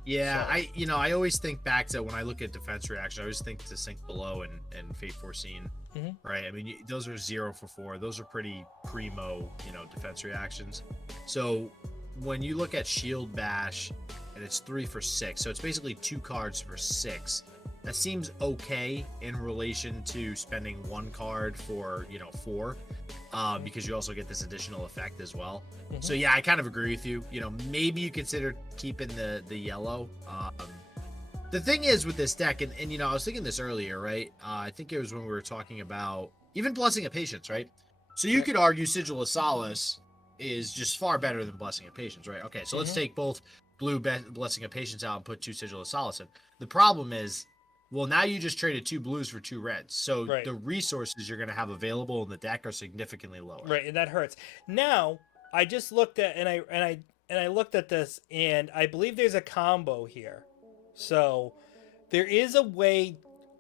Yeah, so. I always think back to when I look at defense reaction, I always think to Sink Below and Fate Foreseen, right? I mean, those are 0 for 4. Those are pretty primo, defense reactions. So when you look at Shield Bash and it's 3 for 6, so it's basically 2 cards for 6. That seems okay in relation to spending 1 card for 4, because you also get this additional effect as well. So yeah, I kind of agree with you. Maybe you consider keeping the yellow. The thing is with this deck, and I was thinking this earlier, right? I think it was when we were talking about even Blessing of Patience, right? So you could argue Sigil of Solace is just far better than Blessing of Patience, right? Okay, so let's take both blue Blessing of Patience out and put 2 Sigil of Solace in. The problem is, well, now you just traded 2 blues for 2 reds. So the resources you're going to have available in the deck are significantly lower. Right, and that hurts. Now, I just looked at and I looked at this, and I believe there's a combo here. So there is a way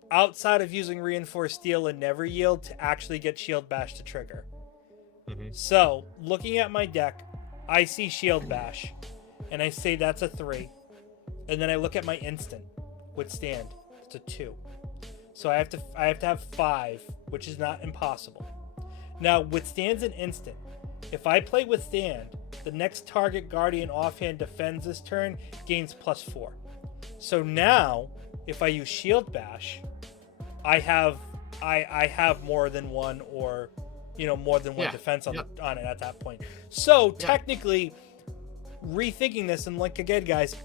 outside of using Reinforced Steel and Never Yield to actually get Shield Bash to trigger. So looking at my deck, I see Shield Bash, and I say that's a 3. And then I look at my instant, Withstand. It's a 2. So I have to have 5, which is not impossible. Now, Withstand's an instant. If I play Withstand, the next target Guardian offhand defends this turn gains +4. So now, if I use Shield Bash, I have more than one, or more than one defense on it at that point. So technically, rethinking this, and like again, guys,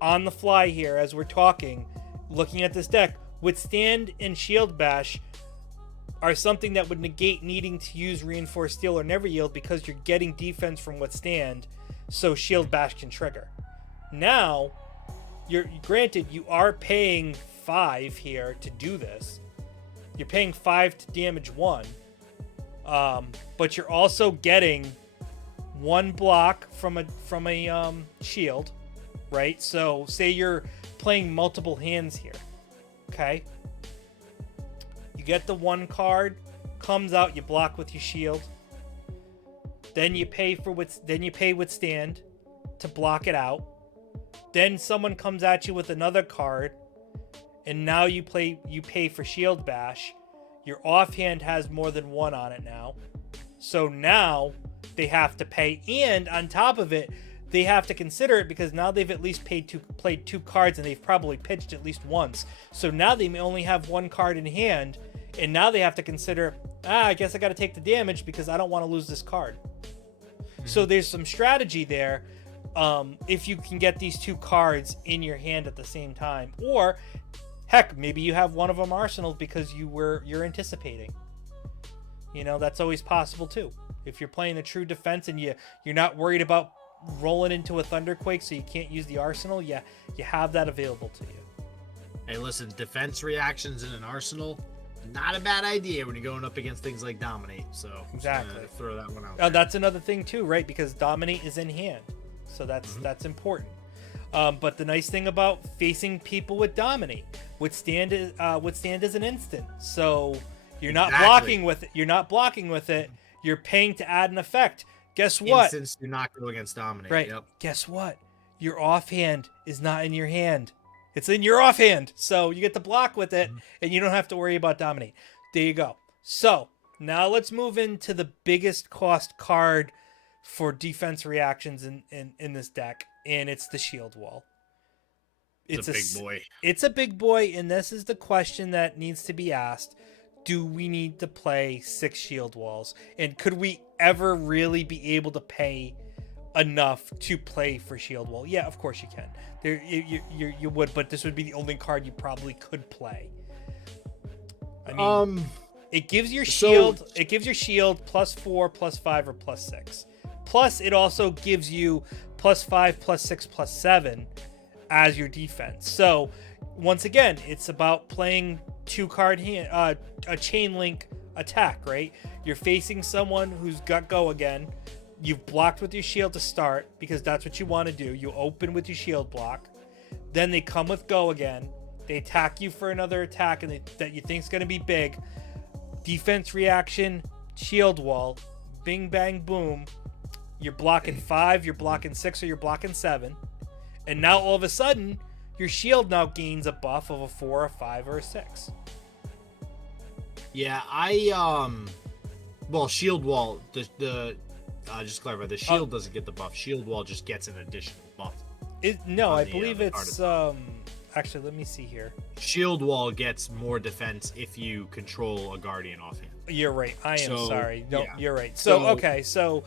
on the fly here as we're talking, looking at this deck, Withstand and Shield Bash are something that would negate needing to use Reinforced Steel or Never Yield, because you're getting defense from Withstand, so Shield Bash can trigger. Now, granted, you are paying 5 here to do this. You're paying 5 to damage 1, but you're also getting 1 block from a shield, right? So say you're playing multiple hands here, okay? You get the 1 card, comes out, you block with your shield. Then you pay Withstand to block it out. Then someone comes at you with another card, and now you pay for Shield Bash. Your offhand has more than 1 on it now. So now they have to pay, and on top of it, they have to consider it, because now they've at least played 2 cards, and they've probably pitched at least once. So now they may only have 1 card in hand, and now they have to consider, I guess I got to take the damage because I don't want to lose this card. So there's some strategy there, if you can get these 2 cards in your hand at the same time. Or, heck, maybe you have one of them arsenaled because you're anticipating. That's always possible too. If you're playing a true defense and you're not worried about rolling into a Thunderquake, so you can't use the arsenal, you have that available to you. Hey, listen, defense reactions in an arsenal, not a bad idea when you're going up against things like Dominate. So exactly, throw that one out. That's another thing too, right? Because Dominate is in hand, so that's important. But the nice thing about facing people with Dominate, Withstand is an instant, so you're not blocking with it. You're not blocking with it. You're paying to add an effect. Guess what? Instants do not go against Dominate. Right. Yep. Guess what? Your offhand is not in your hand. It's in your offhand. So you get to block with it, and you don't have to worry about Dominate. There you go. So now let's move into the biggest cost card for defense reactions in this deck, and it's the Shield Wall. It's a big boy. It's a big boy, and this is the question that needs to be asked. Do we need to play 6 Shield Walls? And could we ever really be able to pay enough to play for Shield Wall? Yeah, of course you can. You would, but this would be the only card you probably could play. I mean, it gives your shield. It gives your shield +4, +5, or +6. Plus, it also gives you +5, +6, +7 as your defense. So, once again, it's about playing 2-card hand, a chain link attack, right? You're facing someone who's got go again. You've blocked with your shield to start because that's what you want to do. You open with your shield block. Then they come with go again. They attack you for another attack that you think is going to be big. Defense reaction, shield wall, bing, bang, boom. You're blocking 5, you're blocking 6, or you're blocking 7. And now all of a sudden, your shield now gains a buff of a 4, a 5, or a 6. Yeah, well, shield wall, just to clarify, the shield doesn't get the buff. Shield wall just gets an additional buff. No, I believe it's actually, let me see here. Shield wall gets more defense if you control a guardian offhand. You're right. I am sorry. No, yeah. You're right. So okay, so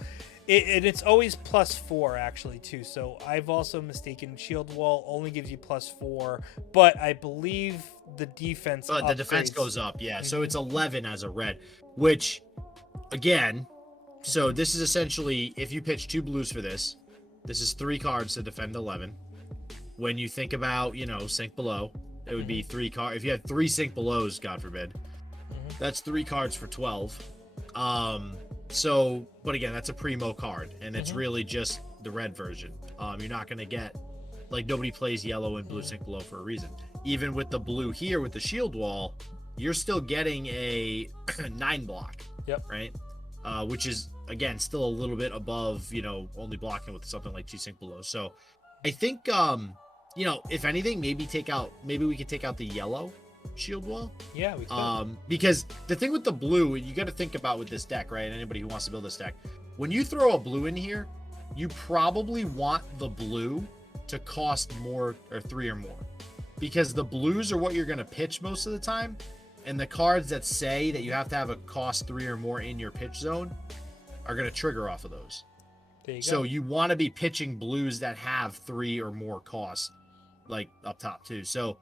it's always +4 actually too. So I've also mistaken. Shield wall only gives you +4, but I believe the defense. But the defense goes up, yeah. So it's 11 as a red, which, again, so this is essentially, if you pitch 2 blues for this, this is 3 cards to defend 11. When you think about, Sink Below, it would be 3 cards. If you had 3 Sink Belows, God forbid, that's 3 cards for 12. So, but again, that's a primo card, and it's really just the red version. You're not going to get, nobody plays yellow and blue Sink Below for a reason. Even with the blue here with the shield wall, you're still getting a 9 block. Yep. Right? Which is, again, still a little bit above, only blocking with something like 2 Sink Below. So I think, if anything, maybe we could take out the yellow shield wall. Yeah, we could. Because the thing with the blue, you got to think about with this deck, right? Anybody who wants to build this deck, when you throw a blue in here, you probably want the blue to cost more or 3 or more, because the blues are what you're going to pitch most of the time, and the cards that say that you have to have a cost 3 or more in your pitch zone are going to trigger off of those. There you So go. you want to be pitching blues that have 3 or more costs, like up top too. So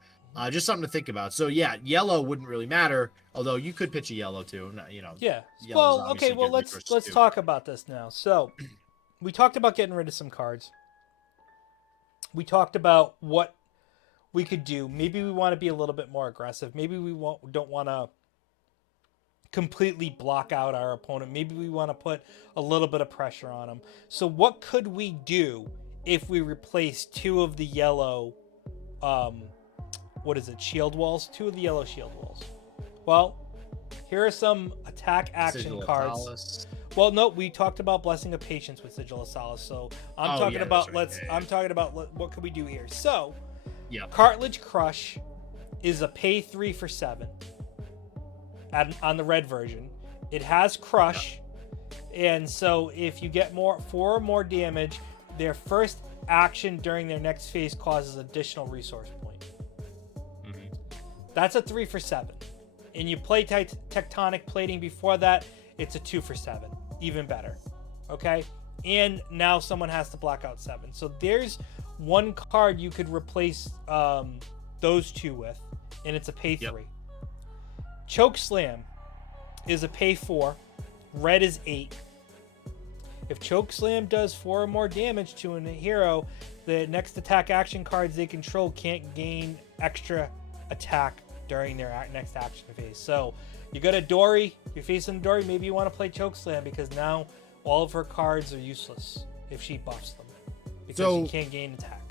just something to think about. So yeah, yellow wouldn't really matter, although you could pitch a yellow too. You know. Yeah. Yellow's Well, obviously okay. Well, good resources let's too. talk about this now. So, we talked about getting rid of some cards. We talked about what we could do. Maybe we want to be a little bit more aggressive. Maybe we don't want to completely block out our opponent. Maybe we want to put a little bit of pressure on them. So what could we do if we replace 2 of the yellow, shield walls? 2 of the yellow shield walls. Well, here are some attack action Sigil of cards. Solace. Well, no, we talked about Blessing of Patience with Sigil of Solace. So I'm talking about I'm talking about what could we do here. So, Cartilage Crush is a pay 3 for 7 on the red version. It has Crush, and so if you get 4 or more damage, their first action during their next phase causes additional resource point. Mm-hmm. That's a 3 for 7. And you play Tectonic Plating before that, it's a 2 for 7. Even better. Okay? And now someone has to block out 7. So there's one card you could replace those 2 with, and it's a pay 3. Choke Slam is a pay 4. Red is 8. If Choke Slam does 4 or more damage to a hero, the next attack action cards they control can't gain extra attack during their next action phase. So you got a Dory, you're facing a Dory, maybe you want to play Choke Slam because now all of her cards are useless if she buffs them. Because you can't gain attack.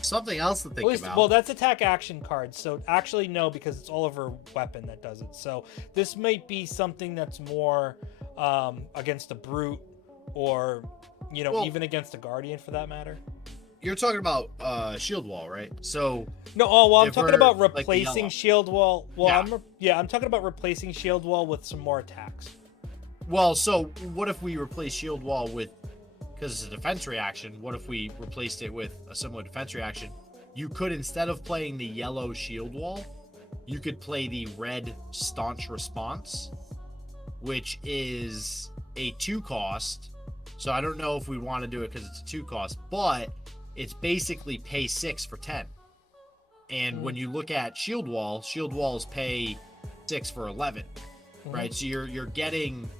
Something else to think about. Well, that's attack action cards. So actually, no, because it's all of her weapon that does it. So this might be something that's more against a Brute or, even against a Guardian for that matter. You're talking about shield wall, right? So no, I'm talking about replacing shield wall. Well, I'm talking about replacing shield wall with some more attacks. Well, so what if we replace shield wall with, because it's a defense reaction, what if we replaced it with a similar defense reaction? You could, instead of playing the yellow shield wall, you could play the red staunch response, which is a 2 cost. So I don't know if we want to do it because it's a 2 cost, but it's basically pay 6 for 10. And when you look at shield walls pay 6 for 11, right? So you're getting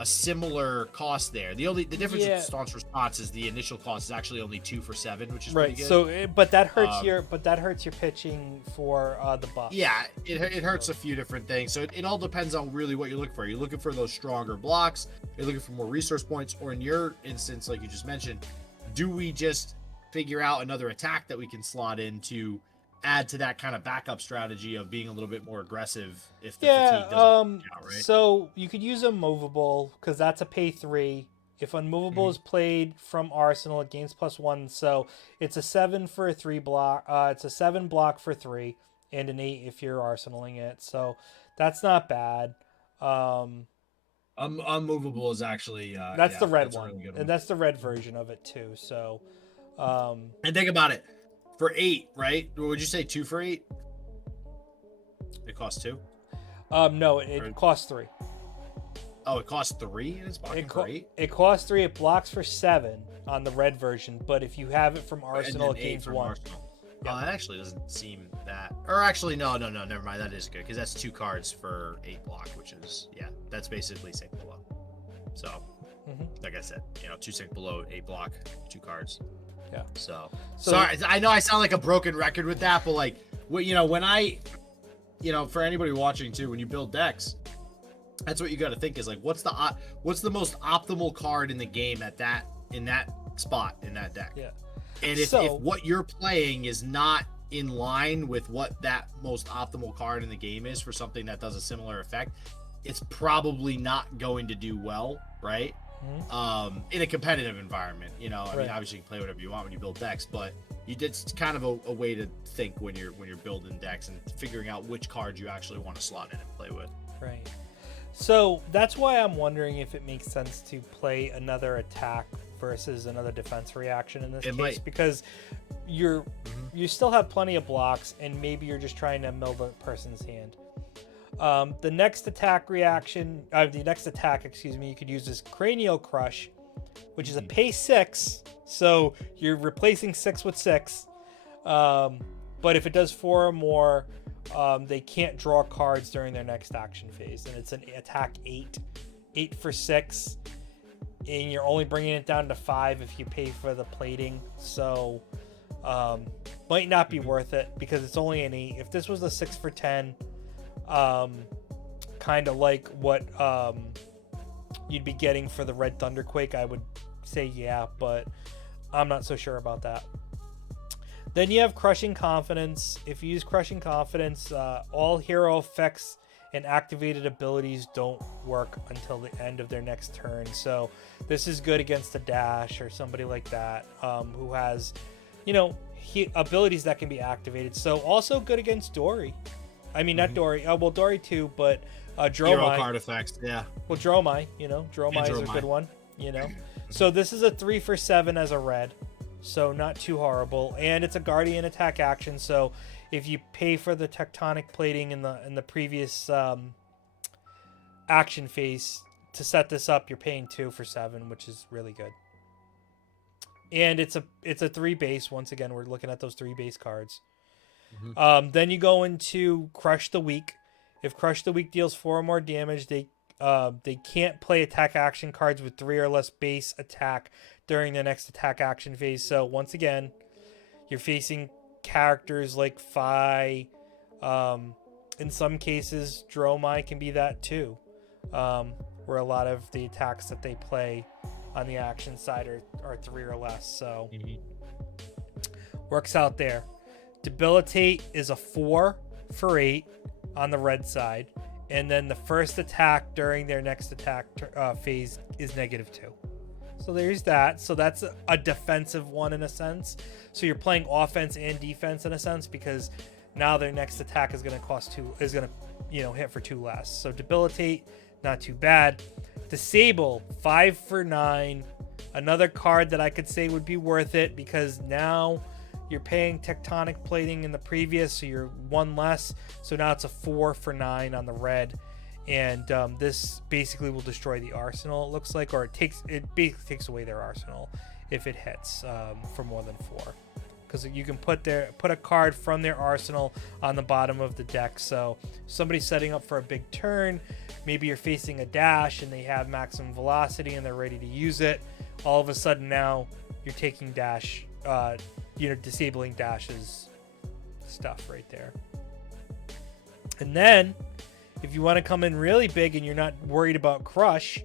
a similar cost there. The difference with staunch response is the initial cost is actually only 2 for 7, which is right. Pretty good. So, but that hurts your pitching for the buff. Yeah, it hurts a few different things. So it all depends on really what you're looking for. You're looking for those stronger blocks. You're looking for more resource points, or in your instance, like you just mentioned, do we just figure out another attack that we can slot in to add to that kind of backup strategy of being a little bit more aggressive if the fatigue doesn't work out, right? So you could use Unmovable because that's a pay 3. If Unmovable is played from Arsenal, it gains +1. So it's a 7 for a 3 block. It's a 7 block for 3 and an 8 if you're Arsenaling it. So that's not bad. Unmovable is actually that's the red that's one, a really good and that's the red version of it too. So and think about it. For 8, right? Would you say 2 for 8? It costs 2? No, it costs 3. Oh, it costs 3 and it's blocking for 8? It costs 3. It blocks for 7 on the red version, but if you have it from Arsenal, it gains 1. Oh, that actually doesn't seem that... Or actually, no, never mind. That is good, because that's 2 cards for 8 block, which is, that's basically sync below. So, like I said, 2 sync below, 8 block, 2 cards. Yeah. So sorry, I know I sound like a broken record with that, but like, when I, for anybody watching too, when you build decks, that's what you got to think is like, what's the most optimal card in the game in that spot in that deck? Yeah. And if what you're playing is not in line with what that most optimal card in the game is for something that does a similar effect, it's probably not going to do well, right? In a competitive environment, I mean, obviously you can play whatever you want when you build decks, but It's kind of a way to think when you're building decks and figuring out which cards you actually want to slot in and play with. Right. So that's why I'm wondering if it makes sense to play another attack versus another defense reaction in this case, might. because you still have plenty of blocks, and maybe you're just trying to mill the person's hand. The next attack, you could use this Cranial Crush, which is a pay 6, so you're replacing 6 with 6. But if it does 4 or more, they can't draw cards during their next action phase, and it's an attack 8 for 6, and you're only bringing it down to 5 if you pay for the plating. So might not be worth it because it's only an 8. If this was a 6 for 10, kind of like what you'd be getting for the Red Thunderquake, I would say yeah, but I'm not so sure about that. Then you have Crushing Confidence. If you use Crushing Confidence, all hero effects and activated abilities don't work until the end of their next turn. So this is good against a Dash or somebody like that, who has, abilities that can be activated. So also good against Dory. I mean, not Dory. Well, Dory too, but Dromai. Hero card effects, yeah. Well, Dromai, Dromai is a good one, So this is a 3 for 7 as a red. So not too horrible, and it's a Guardian attack action. So if you pay for the Tectonic Plating in the previous action phase to set this up, you're paying 2 for 7, which is really good. And it's a 3 base. Once again, we're looking at those 3 base cards. Then you go into Crush the Weak. If Crush the Weak deals 4 or more damage, they can't play attack action cards with 3 or less base attack during the next attack action phase. So once again, you're facing characters like Phi. In some cases, Dromai can be that too, where a lot of the attacks that they play on the action side are 3 or less. So works out there. Debilitate is a 4 for 8 on the red side, and then the first attack during their next attack phase is -2. So there's that. So that's a defensive one in a sense. So you're playing offense and defense in a sense, because now their next attack is going to cost 2, is going to hit for 2 less. So Debilitate, not too bad. Disable, 5 for 9. Another card that I could say would be worth it, because now you're paying Tectonic Plating in the previous, so you're 1 less. So now it's a 4 for 9 on the red. And this basically will destroy the arsenal, it looks like, or it basically takes away their arsenal if it hits for more than 4. Because you can put a card from their arsenal on the bottom of the deck. So somebody's setting up for a big turn. Maybe you're facing a Dash and they have maximum velocity and they're ready to use it. All of a sudden now you're taking Dash, disabling Dash's stuff right there. And then if you want to come in really big and you're not worried about Crush,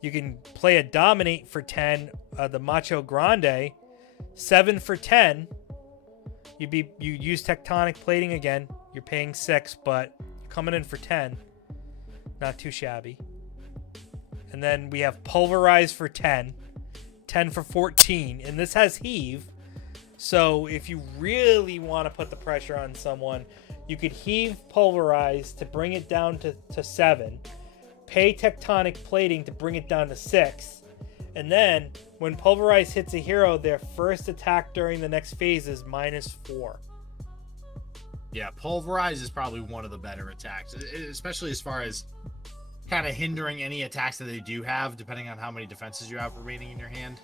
you can play a Dominate for 10, the Macho Grande, 7 for 10. You use Tectonic Plating again. You're paying 6, but you're coming in for 10. Not too shabby. And then we have Pulverize for 10, 10 for 14, and this has Heave. So if you really want to put the pressure on someone, you could Heave Pulverize to bring it down to 7, pay Tectonic Plating to bring it down to 6, and then when Pulverize hits a hero, their first attack during the next phase is -4. Yeah, Pulverize is probably one of the better attacks, especially as far as kind of hindering any attacks that they do have, depending on how many defenses you have remaining in your hand.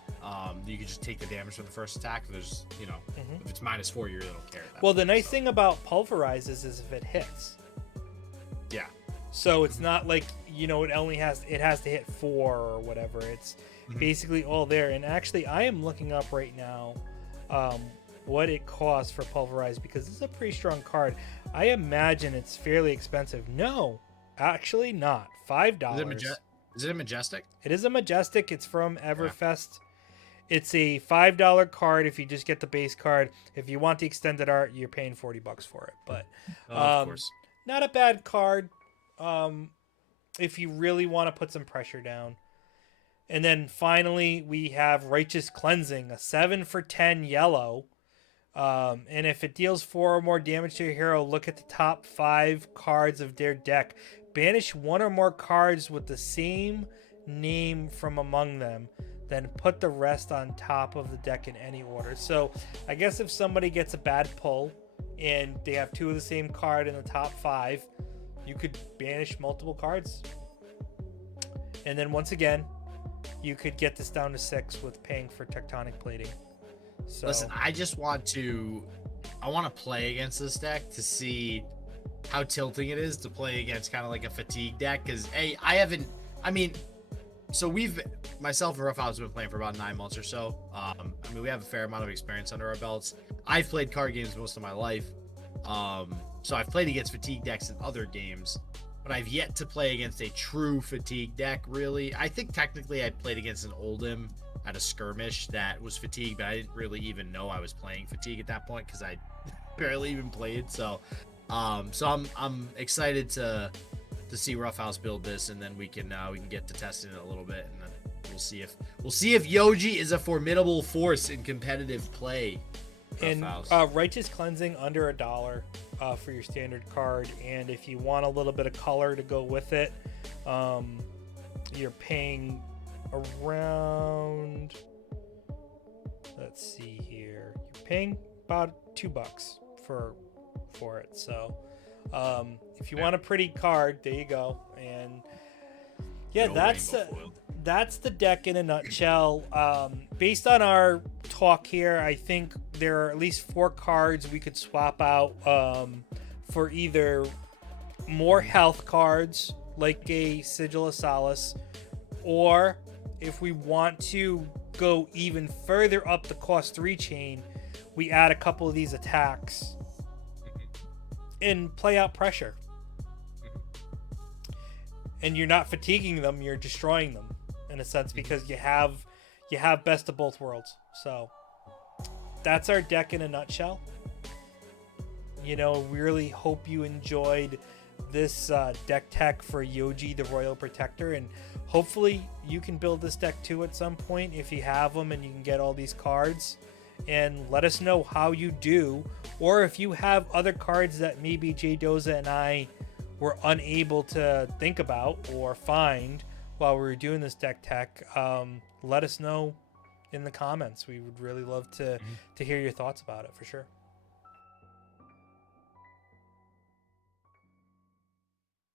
You can just take the damage from the first attack. There's, if it's -4, you really don't care. Well, the nice thing about Pulverize is if it hits. Yeah. So it's not like, it only has to hit 4 or whatever. It's basically all there. And actually, I am looking up right now what it costs for Pulverize, because it's a pretty strong card. I imagine it's fairly expensive. No, actually not. $5. Is it a Majestic? It is a Majestic. It's from Everfest. It's a $5 card if you just get the base card. If you want the extended art, you're paying $40 for it. But of course, not a bad card if you really want to put some pressure down. And then finally, we have Righteous Cleansing, a 7 for 10 yellow. And if it deals 4 or more damage to your hero, look at the top 5 cards of their deck. Banish 1 or more cards with the same name from among them. Then put the rest on top of the deck in any order. So I guess if somebody gets a bad pull and they have 2 of the same card in the top 5, you could banish multiple cards. And then once again, you could get this down to 6 with paying for tectonic plating. So listen, I want to play against this deck to see how tilting it is to play against kind of like a fatigue deck. Because myself and Roughhouse have been playing for about 9 months or so. We have a fair amount of experience under our belts. I've played card games most of my life. So I've played against fatigue decks in other games, but I've yet to play against a true fatigue deck, really. I think technically I played against an Oldhim at a skirmish that was fatigue, but I didn't really even know I was playing fatigue at that point because I barely even played. So I'm excited to see Roughhouse build this, and then we can get to testing it a little bit, and then we'll see if Yoji is a formidable force in competitive play. And Righteous Cleansing under $1 for your standard card, and if you want a little bit of color to go with it, you're paying around, let's see here, you're paying about $2 for it. So if you want a pretty card, there you go. And yeah, that's the deck in a nutshell. Based on our talk here, I think there are at least 4 cards we could swap out for either more health cards like a Sigil of Solace, or if we want to go even further up the cost 3 chain, we add a couple of these attacks and play out pressure. And you're not fatiguing them, you're destroying them in a sense, because you have best of both worlds. So that's our deck in a nutshell. We really hope you enjoyed this deck tech for Yoji the Royal Protector, and hopefully you can build this deck too at some point if you have them and you can get all these cards, and let us know how you do, or if you have other cards that maybe JDoza and I were unable to think about or find while we were doing this deck tech. Let us know in the comments. We would really love to hear your thoughts about it for sure.